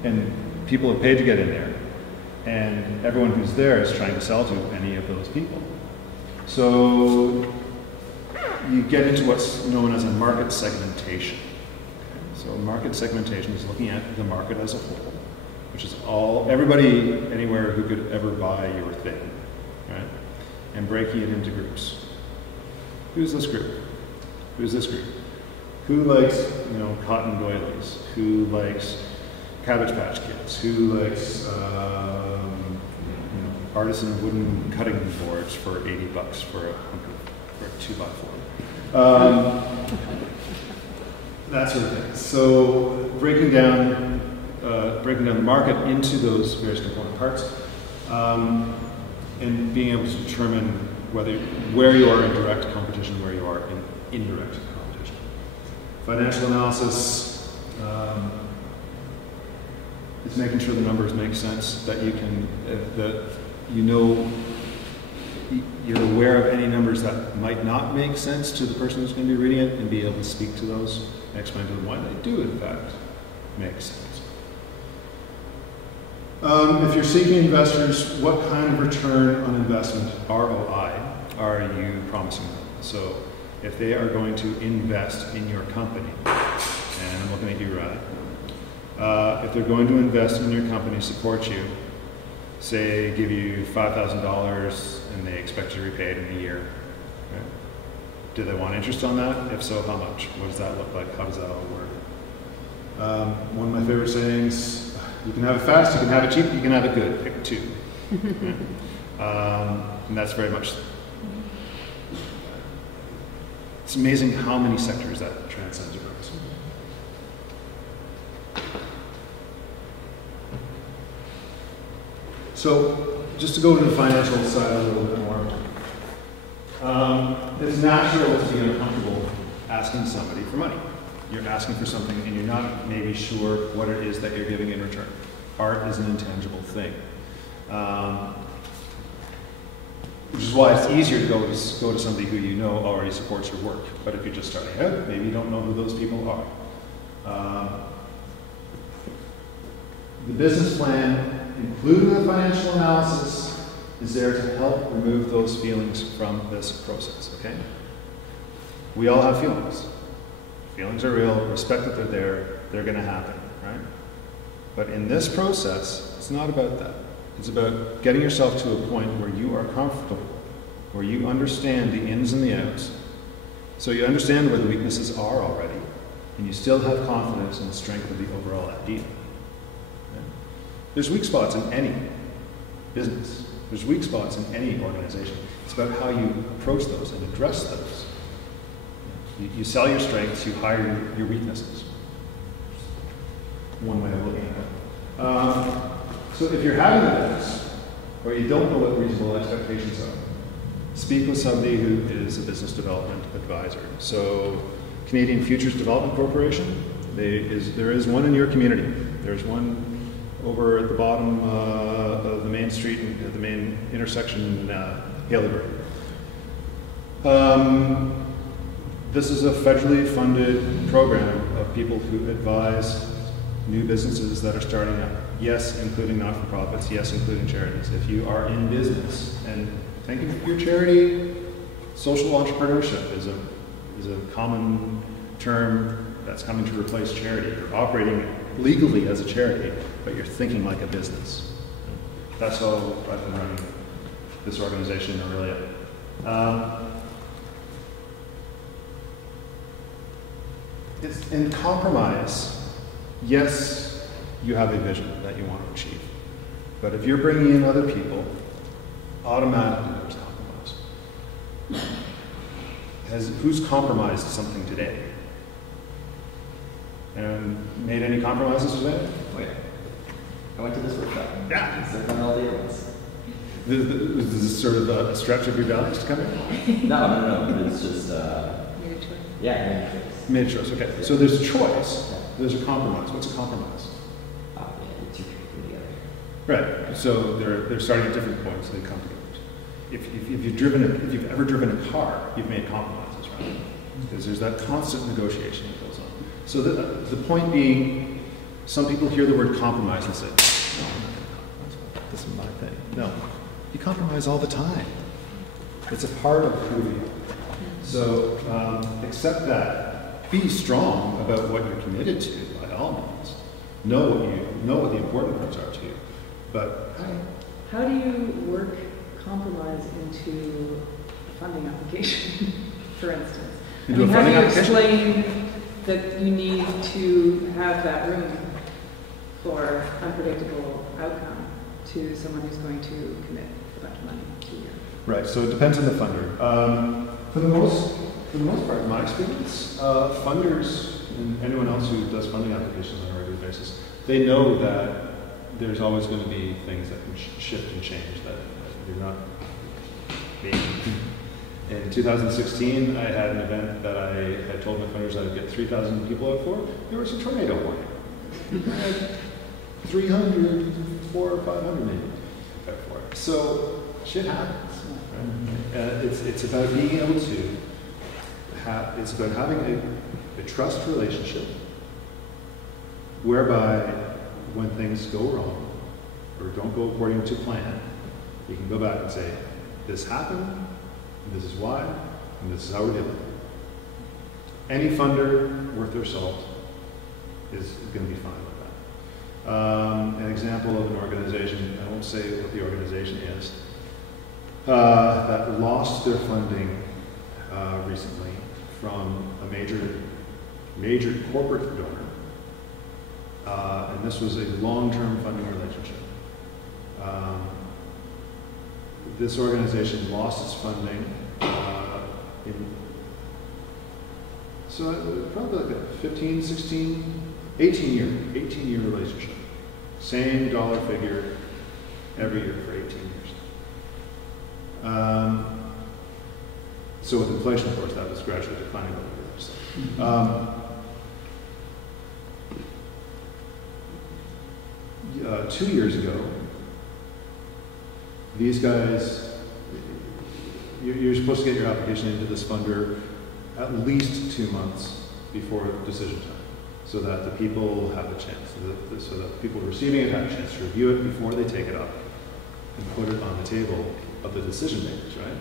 and people have paid to get in there, and everyone who's there is trying to sell to any of those people. So you get into what's known as a market segmentation. Okay? So market segmentation is looking at the market as a whole, which is everybody anywhere who could ever buy your thing, right? And breaking it into groups. Who's this group? Who's this group? Who likes, cotton doilies? Who likes Cabbage Patch Kids? Who likes, artisan wooden cutting boards for $80 for a 2x4? That sort of thing. So breaking down the market into those various component parts, and being able to determine where you are in direct competition, where you are in indirect competition. Financial analysis is making sure the numbers make sense, that you can you're aware of any numbers that might not make sense to the person who's going to be reading it, and be able to speak to those and explain to them why they do, in fact, make sense. If you're seeking investors, what kind of return on investment, ROI, are you promising them? So if they are going to invest in your company, and I'm looking at you, Rad, if they're going to invest in your company, support you, say give you $5,000 and they expect you to repay it in a year, right? Do they want interest on that? If so, how much? What does that look like? How does that all work? One of my favorite sayings, you can have it fast, you can have it cheap, you can have it good. Pick two. And that's very much, it's amazing how many sectors that transcends across. So, just to go to the financial side a little bit more, it's natural to be uncomfortable asking somebody for money. You're asking for something and you're not maybe sure what it is that you're giving in return. Art is an intangible thing. Which is why it's easier to go to somebody who you know already supports your work. But if you're just starting out, maybe you don't know who those people are. The business plan, including the financial analysis, is there to help remove those feelings from this process, okay? We all have feelings. Feelings are real, respect that they're there, they're gonna happen, right? But in this process, it's not about that. It's about getting yourself to a point where you are comfortable, where you understand the ins and the outs, so you understand where the weaknesses are already, and you still have confidence in the strength of the overall idea. There's weak spots in any business. There's weak spots in any organization. It's about how you approach those and address those. You sell your strengths, you hide your weaknesses. One way of looking at it. So if you're having this, or you don't know what reasonable expectations are, speak with somebody who is a business development advisor. So Canadian Futures Development Corporation, there is one in your community. There's one over at the bottom of the main street, at the main intersection in Haileybury. This is a federally funded program of people who advise new businesses that are starting up. Yes, including not-for-profits. Yes, including charities. If you are in business and thinking of your charity, social entrepreneurship is a common term that's coming to replace charity. You're operating legally as a charity, but you're thinking like a business. That's how I've been running this organization in Orillia. It's in compromise. Yes, you have a vision that you want to achieve. But if you're bringing in other people, automatically there's compromise. Who's compromised something today? And made any compromises today? Oh yeah. I went to this workshop. Yeah. So I've done all the other ones. Is this sort of a stretch of your values to come in? No. It's just, Made a choice. yeah, made a choice. Made a choice, okay. So there's a choice, there's a compromise. What's a compromise? Yeah, the two people together. Right. So they're starting at different points. They come together. If you've ever driven a car, you've made compromises, right? Because there's that constant negotiation that goes on. So the point being, some people hear the word compromise and say, "No, I'm not going to compromise. This is my thing." No, you compromise all the time. It's a part of who we are. So accept that. Be strong about what you're committed to, by all means. Know what the important parts are to you. But How do you work compromise into a funding application, for instance? Into a how funding do you application? explain that you need to have that room for unpredictable outcome to someone who's going to commit a bunch of money to you? right. So it depends on the funder. For the most part, in my experience, funders and anyone else who does funding applications on a regular basis, they know that there's always going to be things that can shift and change that you're not being. In 2016, I had an event that I had told my funders I would get 3,000 people out for. There was a tornado warning. I had 300, 400 or 500 maybe out for it. So shit happens. Right? It's about being able to it's about having a trust relationship whereby when things go wrong or don't go according to plan, you can go back and say, this happened, and this is why, and this is how we're dealing. Any funder worth their salt is going to be fine with that. An example of an organization, I won't say what the organization is, that lost their funding recently from a major corporate donor. And this was a long-term funding relationship. This organization lost its funding probably like a 15, 16, 18-year relationship. Same dollar figure every year for 18 years. So with inflation, of course, that was gradually declining over the years. 2 years ago, these guys, you're supposed to get your application into this funder at least 2 months before decision time, so that the people have a chance, so that people receiving it have a chance to review it before they take it up and put it on the table of the decision makers, right?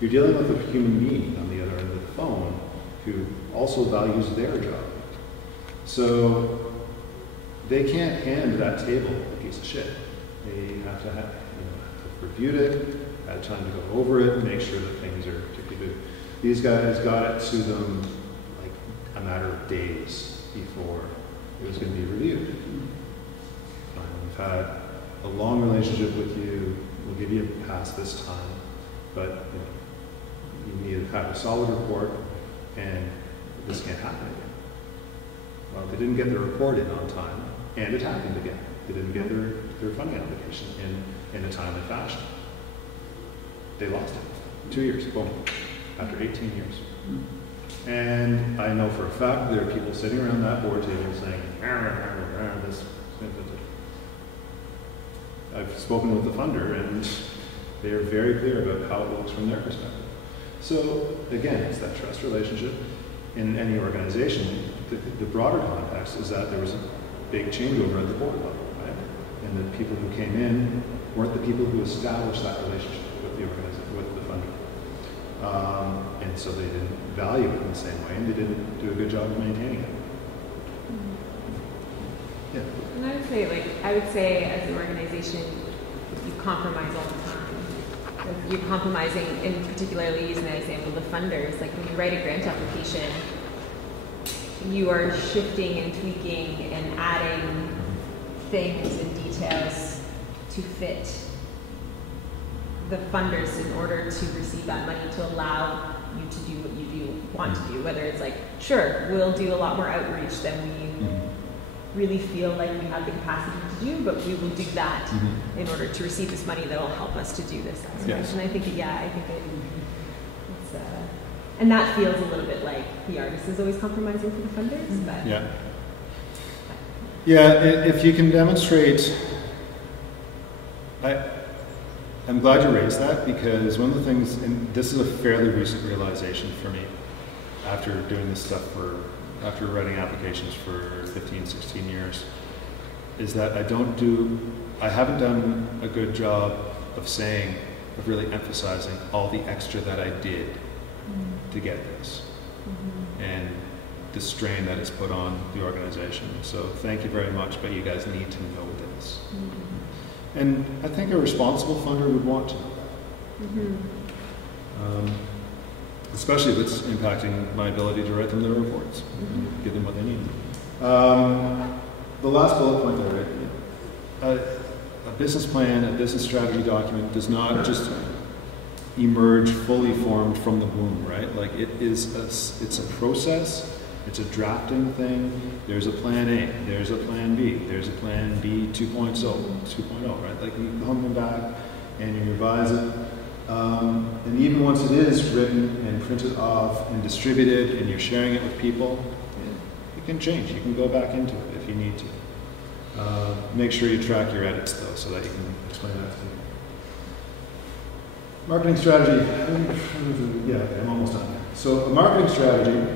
You're dealing with a human being on the other end of the phone who also values their job. So they can't hand that table a piece of shit. They have to have reviewed it, had time to go over it, make sure that things are particularly good. These guys got it to them like a matter of days before it was going to be reviewed. We've had a long relationship with you. We'll give you a pass this time, but you need to have a solid report, and this can't happen again. Well, they didn't get their report in on time, and it happened again. They didn't get their funding application in a timely fashion. They lost it. 2 years, boom, after 18 years. And I know for a fact there are people sitting around that board table saying, this. I've spoken with the funder, and they are very clear about how it looks from their perspective. So again, it's that trust relationship. In any organization, the broader context is that there was a big changeover at the board level, right? And the people who came in weren't the people who established that relationship with the organization, with the funder. And so they didn't value it in the same way, and they didn't do a good job of maintaining it. Yeah. And I would say as an organization, you compromise all the time. Like you're compromising, and particularly using that example, the funders. Like when you write a grant application, you are shifting and tweaking and adding things and details to fit the funders in order to receive that money to allow you to do what you want to do. Whether it's like, sure, we'll do a lot more outreach than we really feel like we have the capacity to do, but we will do that in order to receive this money that will help us to do this. Yes. And I think, it's, and that feels a little bit like the artist is always compromising for the funders, but. Yeah, if you can demonstrate, I'm glad you raised that, because one of the things, and this is a fairly recent realization for me, after doing this stuff after writing applications for 15, 16 years, is that I haven't done a good job of really emphasizing all the extra that I did to get this, and the strain that is put on the organization. So thank you very much, but you guys need to know this. And I think a responsible funder would want to know that. Especially if it's impacting my ability to write them their reports, and give them what they need. The last bullet point there, a business plan, a business strategy document does not just emerge fully formed from the womb, right? Like it's a process, it's a drafting thing. There's a plan A, there's a plan B, there's a plan B 2.0, right? Like you come back and you revise it. And even once it is written and printed off and distributed and you're sharing it with people, it can change. You can go back into it if you need to. Make sure you track your edits though, so that you can explain that to me. Marketing strategy. Yeah, okay, I'm almost done here. So a marketing strategy,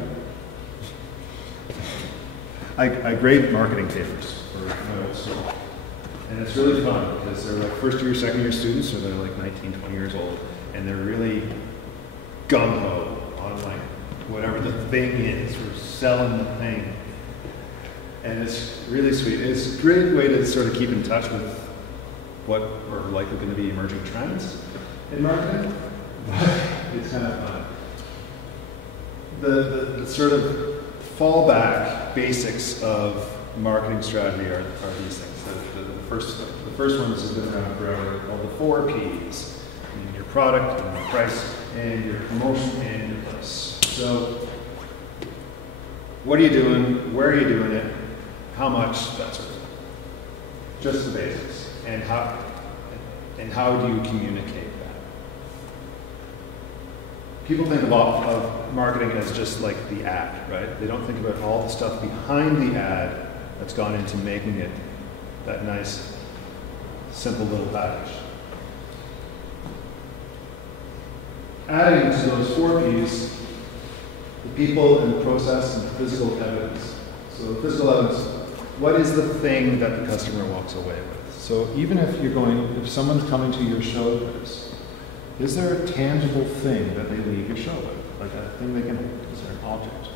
I grade marketing papers for my old school. And it's really fun because they're like first year, second year students, so they're like 19, 20 years old, and they're really gung-ho on like whatever the thing is. We're selling the thing. And it's really sweet. It's a great way to sort of keep in touch with what are likely going to be emerging trends in marketing. It's kind of fun. The sort of fallback basics of marketing strategy are these things. The first one has been around forever, called the 4 Ps. Your product, and your price, and your promotion, and your place. So, what are you doing? Where are you doing it? How much? That sort of thing. Just the basics. And how do you communicate that? People think of marketing as just like the ad, right? They don't think about all the stuff behind the ad that's gone into making it that nice, simple little package. Adding to those 4 Ps, the people and process and physical evidence. So the physical evidence, what is the thing that the customer walks away with? So even if someone's coming to your show with this, is there a tangible thing that they leave your show with? Like a thing they can hold? Is there an object?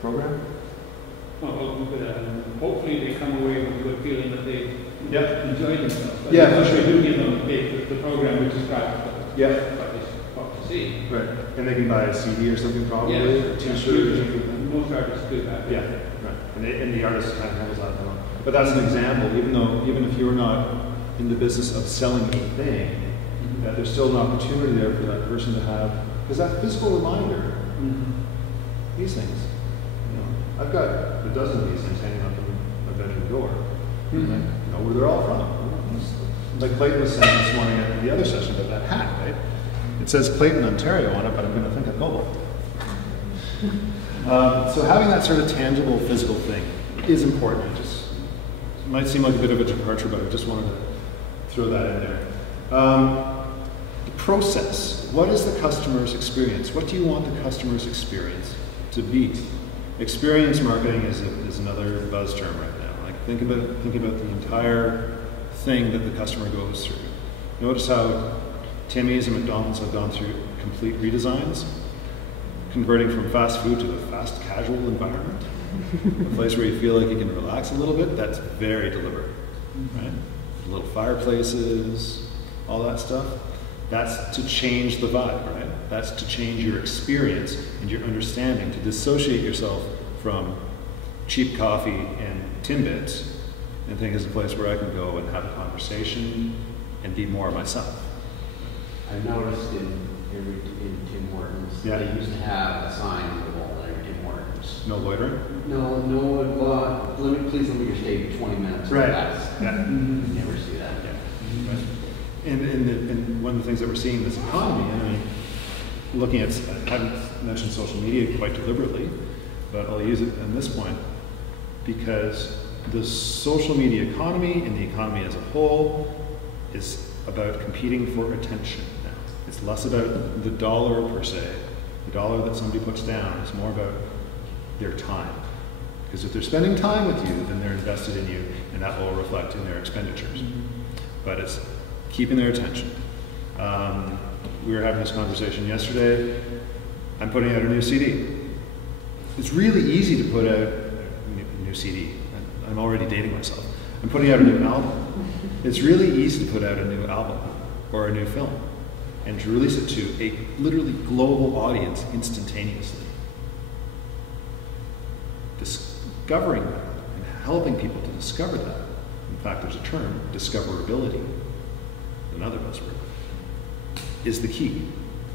Program? Well, hopefully they come away with a good feeling that they enjoy themselves. But Yeah, for sure. We do give them the program which describes what to see. Right. And they can buy a CD or something probably, or a t-shirt. Usually, most artists do that. Yeah, right. And the artist kind of handles that alone. But that's an example, even if you're not in the business of selling a thing, that there's still an opportunity there for that person to have, because that physical reminder, these things, I've got a dozen of these things hanging up in my bedroom door. I know where they're all from. Like Clayton was saying this morning at the other session about that hat, right? It says Clayton, Ontario on it, but I'm going to think of Cobalt. So having that sort of tangible physical thing is important. It might seem like a bit of a departure, but I just wanted to throw that in there. the process. What is the customer's experience? What do you want the customer's experience to be? Experience marketing is another buzz term right now. Like think about the entire thing that the customer goes through. Notice how Timmy's and McDonald's have gone through complete redesigns, converting from fast food to a fast casual environment, a place where you feel like you can relax a little bit. That's very deliberate, right? Little fireplaces, all that stuff. That's to change the vibe, right? That's to change your experience and your understanding, to dissociate yourself from cheap coffee and Timbits and think it's a place where I can go and have a conversation and be more myself. I noticed in Tim Hortons, they used to have a sign on the wall there in Tim Hortons. No loitering? No, please limit your stay to 20 minutes. Right. Yeah. You never see that. Yeah. Right. And one of the things that we're seeing in this economy, and I mean, looking at, I haven't mentioned social media quite deliberately, but I'll use it at this point, because the social media economy and the economy as a whole is about competing for attention now. It's less about the dollar per se. The dollar that somebody puts down is more about their time. Because if they're spending time with you, then they're invested in you, and that will reflect in their expenditures. But it's keeping their attention. We were having this conversation yesterday. I'm putting out a new CD. It's really easy to put out a new CD. I'm already dating myself. I'm putting out a new album. It's really easy to put out a new album or a new film and to release it to a literally global audience instantaneously. Discovering that and helping people to discover that. In fact, there's a term, discoverability, another buzzword, is the key.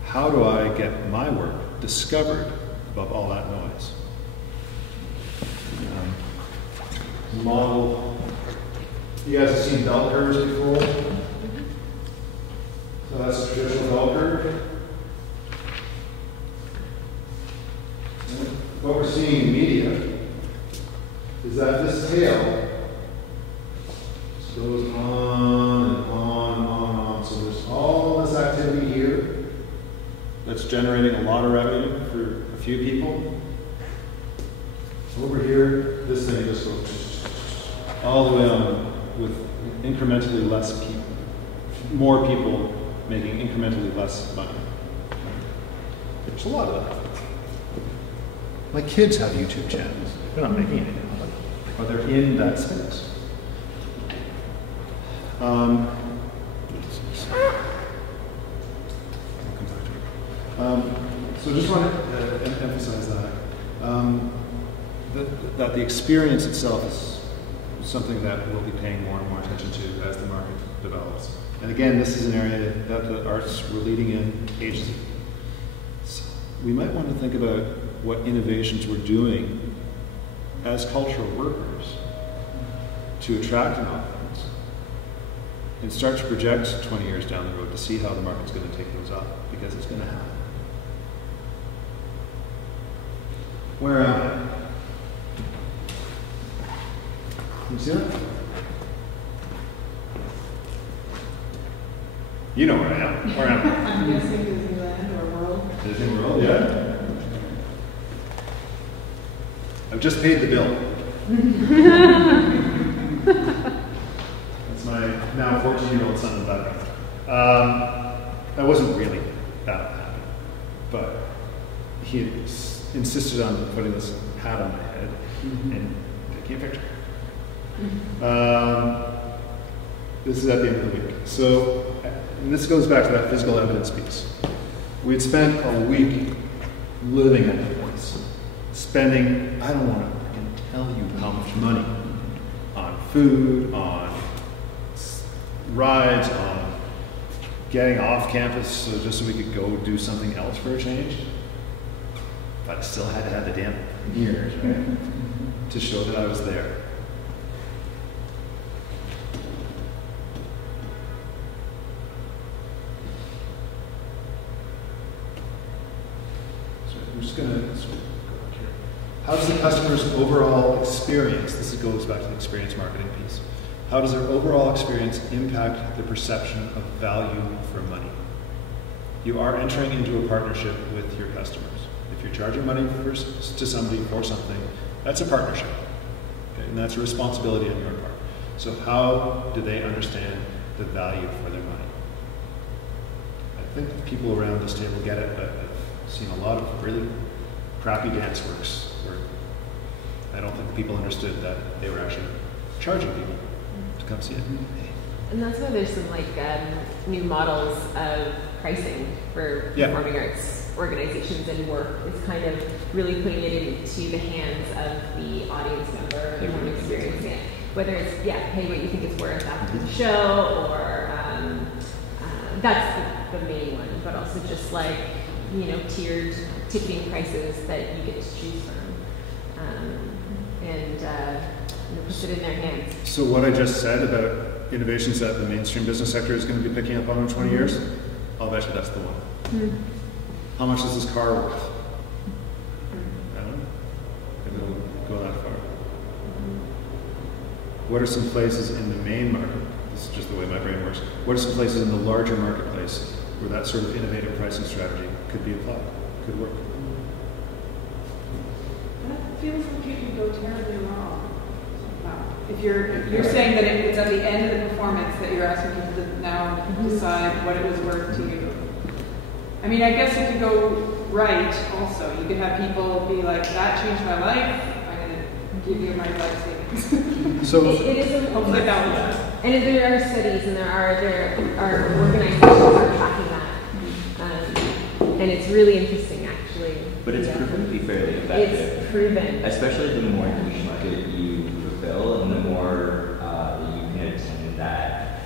How do I get my work discovered above all that noise? Model. You guys have seen bell curves before? So that's a traditional bell curve. What we're seeing in media is that this tail goes on and on and on and on. So there's all this activity here that's generating a lot of revenue for a few people. Over here, this thing just goes all the way on with incrementally less people, more people making incrementally less money. There's a lot of that. My kids have YouTube channels. They're not making anything of it, but they're in that space. So just want to emphasize that. That the experience itself is something that we'll be paying more and more attention to as the market develops. And again, this is an area that the arts were leading in ages ago. So we might want to think about what innovations we're doing as cultural workers to attract an audience and start to project 20 years down the road to see how the market's going to take those up, because it's going to happen. Where am I? Can you see that? You know where I am. Where am I? I'm guessing Disneyland or World. Disney World, yeah. I've just paid the bill. That's my now 14-year-old son in the background. I wasn't really that happy, but he insisted on putting this hat on my head and taking a picture. This is at the end of the week. So, and this goes back to that physical evidence piece. We'd spent a week living at the place, spending, I don't want to tell you how much money on food, on rides, on getting off campus just so we could go do something else for a change. But I still had to have the damn years, right? To show that I was there. I'm just going to go back here. How does the customer's overall experience, this goes back to the experience marketing piece, how does their overall experience impact the perception of value for money? you are entering into a partnership with your customers. If you're charging money to somebody for something, that's a partnership. Okay? And that's a responsibility on your part. So how do they understand the value for their money? I think people around this table get it, but I've seen a lot of really crappy dance works where I don't think people understood that they were actually charging people to come see it. And that's why there's some like new models of pricing for performing arts organizations and work. It's kind of really putting it into the hands of the audience member who's experiencing it. Whether it's, pay what you think it's worth after the show, or that's the main one, but also just like, tiered ticketing prices that you get to choose from. And puts it in their hands. So what I just said about innovations that the mainstream business sector is going to be picking up on in 20 years, I'll bet you that's the one. How much is this car worth? I don't know. Maybe it'll go that far. What are some places in the main market? This is just the way my brain works. What are some places in the larger marketplace where that sort of innovative pricing strategy could be applied, could work? That feels like you can go terribly wrong. If you're saying that it's at the end of the performance that you're asking people to now decide what it was worth to you. I mean, I guess it could go right also. You could have people be like, that changed my life, I'm going to give you my life savings. So it is a hopefully that was it. And there are studies and there are organizations that are tracking that. And it's really interesting actually. But it's proven to be fairly effective. It's proven. Especially the more niche market you fulfill and the more you can attend that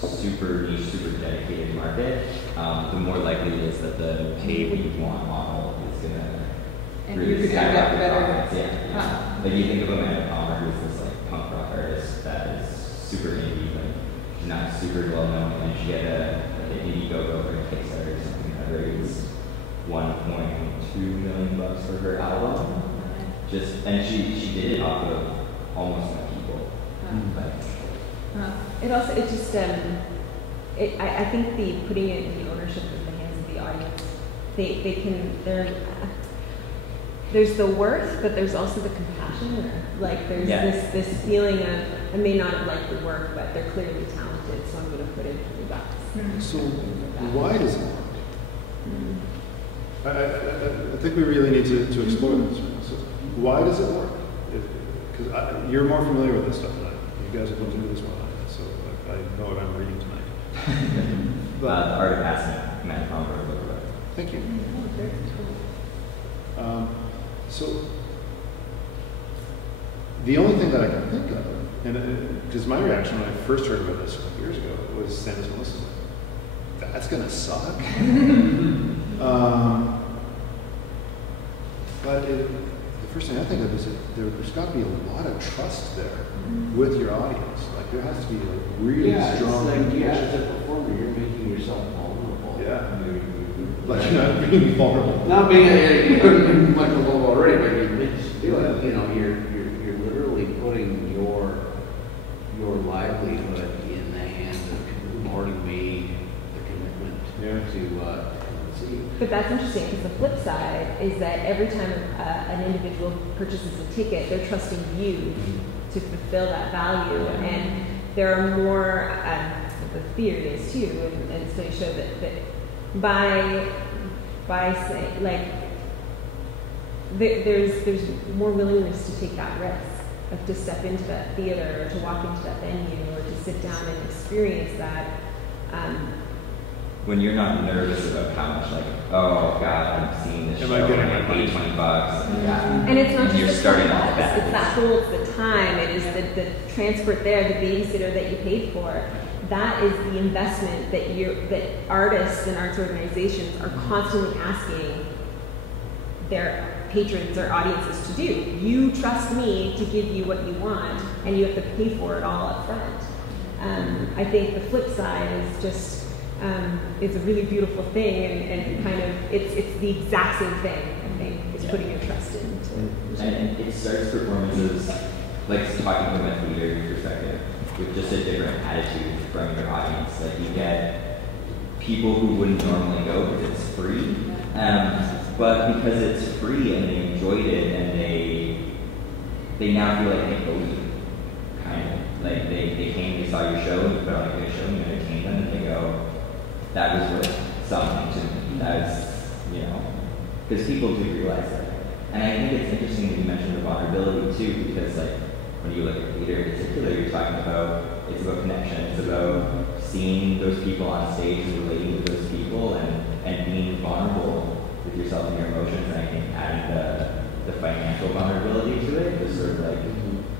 super niche, super dedicated market, the more likely it is that the pay what you want model is going to really skyrocket profits. Yeah. Like you think of Amanda Palmer, who's this like punk rock artist that is super indie, like she's not super well known, and she had an Indiegogo for a Kickstarter or something that raised $1.2 million for her album. And she did it off of almost no people. I think putting it in the ownership of the hands of the audience, there's the worth, but there's also the compassion. Like there's this feeling of, I may not have liked the work, but they're clearly talented, so I'm going to put in $3. So why does it work? I think we really need to explore this. So why does it work? Because you're more familiar with this stuff than I am. You guys have looked into this more than I have, so I know what I'm reading tonight. The Art of Passing, Matt Palmer book about it. Thank you. So the only thing that I can think of, and because my reaction when I first heard about this a couple years ago was Santa's Melissa. That's gonna suck. But the first thing I think of is that there's got to be a lot of trust there with your audience. Like there has to be like really strong. As a performer, you're making yourself vulnerable. Yeah. But you're not being vulnerable. Not being much vulnerable already, but you're literally putting your livelihood in the hands of people who've already made the commitment to see. But that's interesting because the flip side is that every time an individual purchases a ticket, they're trusting you to fulfill that value. And there are more, the theory is too, and studies show that by saying, like, there's more willingness to take that risk of to step into that theater or to walk into that venue or to sit down and experience that. When you're not nervous about how much, like, oh God, I'm seeing this show and I paid $20. And it's not you're just starting the off cost, bad. it's that whole, it's the time, it is the transport there, the babysitter that you paid for. That is the investment that artists and arts organizations are constantly asking their patrons or audiences to do. You trust me to give you what you want, and you have to pay for it all up front. I think the flip side is just, it's a really beautiful thing, and kind of, it's the exact same thing, I think, is putting your trust into. And it starts performances, like talking from a theater perspective, with just a different attitude from your audience. Like you get people who wouldn't normally go because it's free. But because it's free and they enjoyed it and they now feel like they owe you, kind of. Like they came, they saw your show, you put on a good show, you entertained them, and they go, that was worth something to me. That's, because people do realize that. And I think it's interesting that you mentioned the vulnerability too, because like when you look at theater in particular, you're talking about, it's about connection, it's about seeing those people on stage and relating to those people and being vulnerable with yourself and your emotions. And I think adding the financial vulnerability to it just sort of like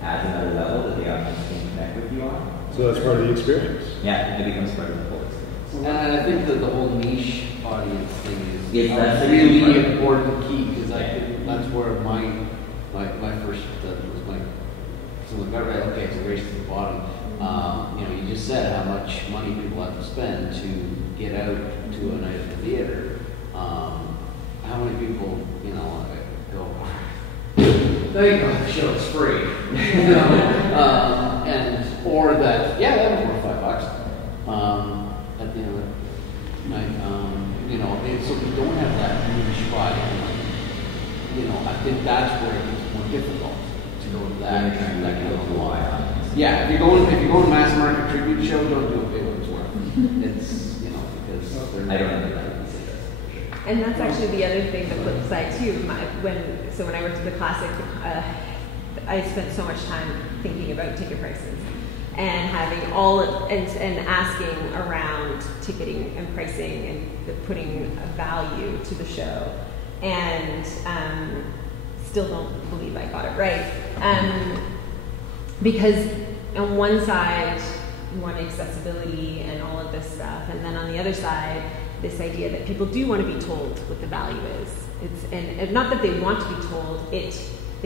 adds another level that the audience can connect with you on. So that's part of the experience. Yeah, it becomes part of the whole experience. And I think that the whole niche audience thing is that's a really important key, because that's where my first was my, so we got right, okay, it's a race to the bottom. You just said how much money people have to spend to get out to a night at the theater. How many people, go, thank God the show is free, or that, yeah, that was worth $5 at the end of the night. And so we don't have that niche audience. I think that's where it gets more difficult to go to that kind of why. Yeah, if you're going to mass market tribute show, don't do a big one's worth. It's because I don't know that. And that's actually the other thing, the flip side too. When I worked at the Classic, I spent so much time thinking about ticket prices and having and asking around ticketing and pricing and putting a value to the show, and still don't believe I got it right. Because on one side you want accessibility and all of this stuff, and then on the other side, this idea that people do want to be told what the value is. And not that they want to be told, they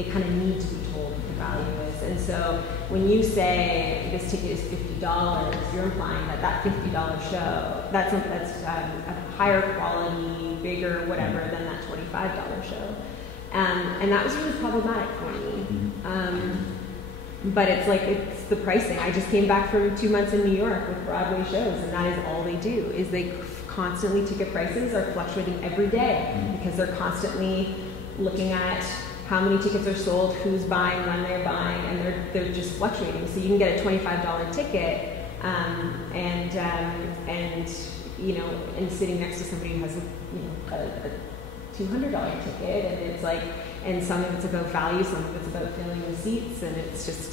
kind of need to be told what the value is. And so when you say this ticket is $50, you're implying that $50 show, that's a higher quality, bigger, whatever, than that $25 show. And that was really problematic for me. But it's the pricing. I just came back from 2 months in New York with Broadway shows, and that is all they do, is they constantly, ticket prices are fluctuating every day because they're constantly looking at how many tickets are sold, who's buying, when they're buying, and they're just fluctuating. So you can get a $25 ticket, and sitting next to somebody who has a $200 ticket, and it's like, and some of it's about value, some of it's about filling the seats, and it's just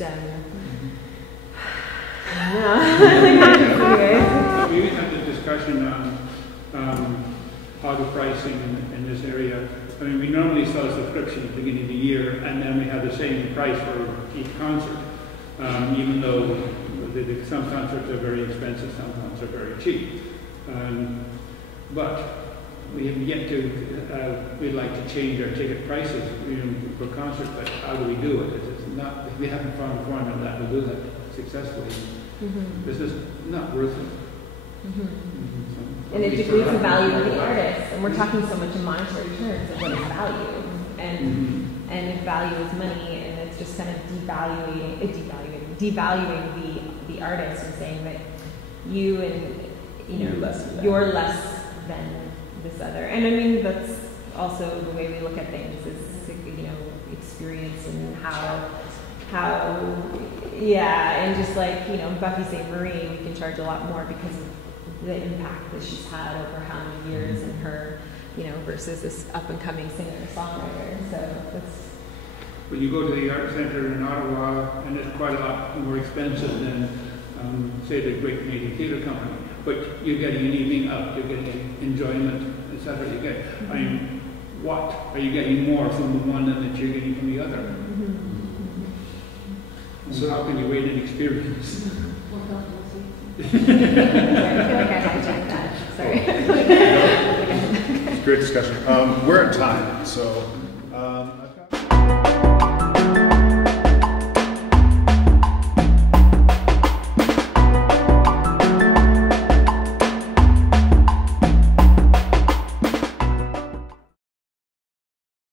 We even had the discussion on how the pricing in this area. I mean, we normally sell a subscription at the beginning of the year, and then we have the same price for each concert, even though some concerts are very expensive, some concerts are very cheap. But we have yet to, we'd like to change our ticket prices for concerts, but how do we do it? We haven't found a formula that will do that successfully. This is not worth it. And it degrades the value of the artist, and we're talking so much in monetary terms of what is value, and if value is money, and it's just kind of devaluing the artist and saying that you're less than this other. And I mean, that's also the way we look at things, is experience and how and just like Buffy St. Marie, we can charge a lot more because of the impact that she's had over how many years in her, versus this up and coming singer-songwriter. So that's. When you go to the art center in Ottawa, and it's quite a lot more expensive than, say, the Great Canadian Theatre Company, but you're getting an evening out, you're getting enjoyment, etc. You get. I mean, what are you getting more from the one than that you're getting from the other? So how can you rate an experience? I feel like I hijacked that. Sorry. Great discussion. We're at time, so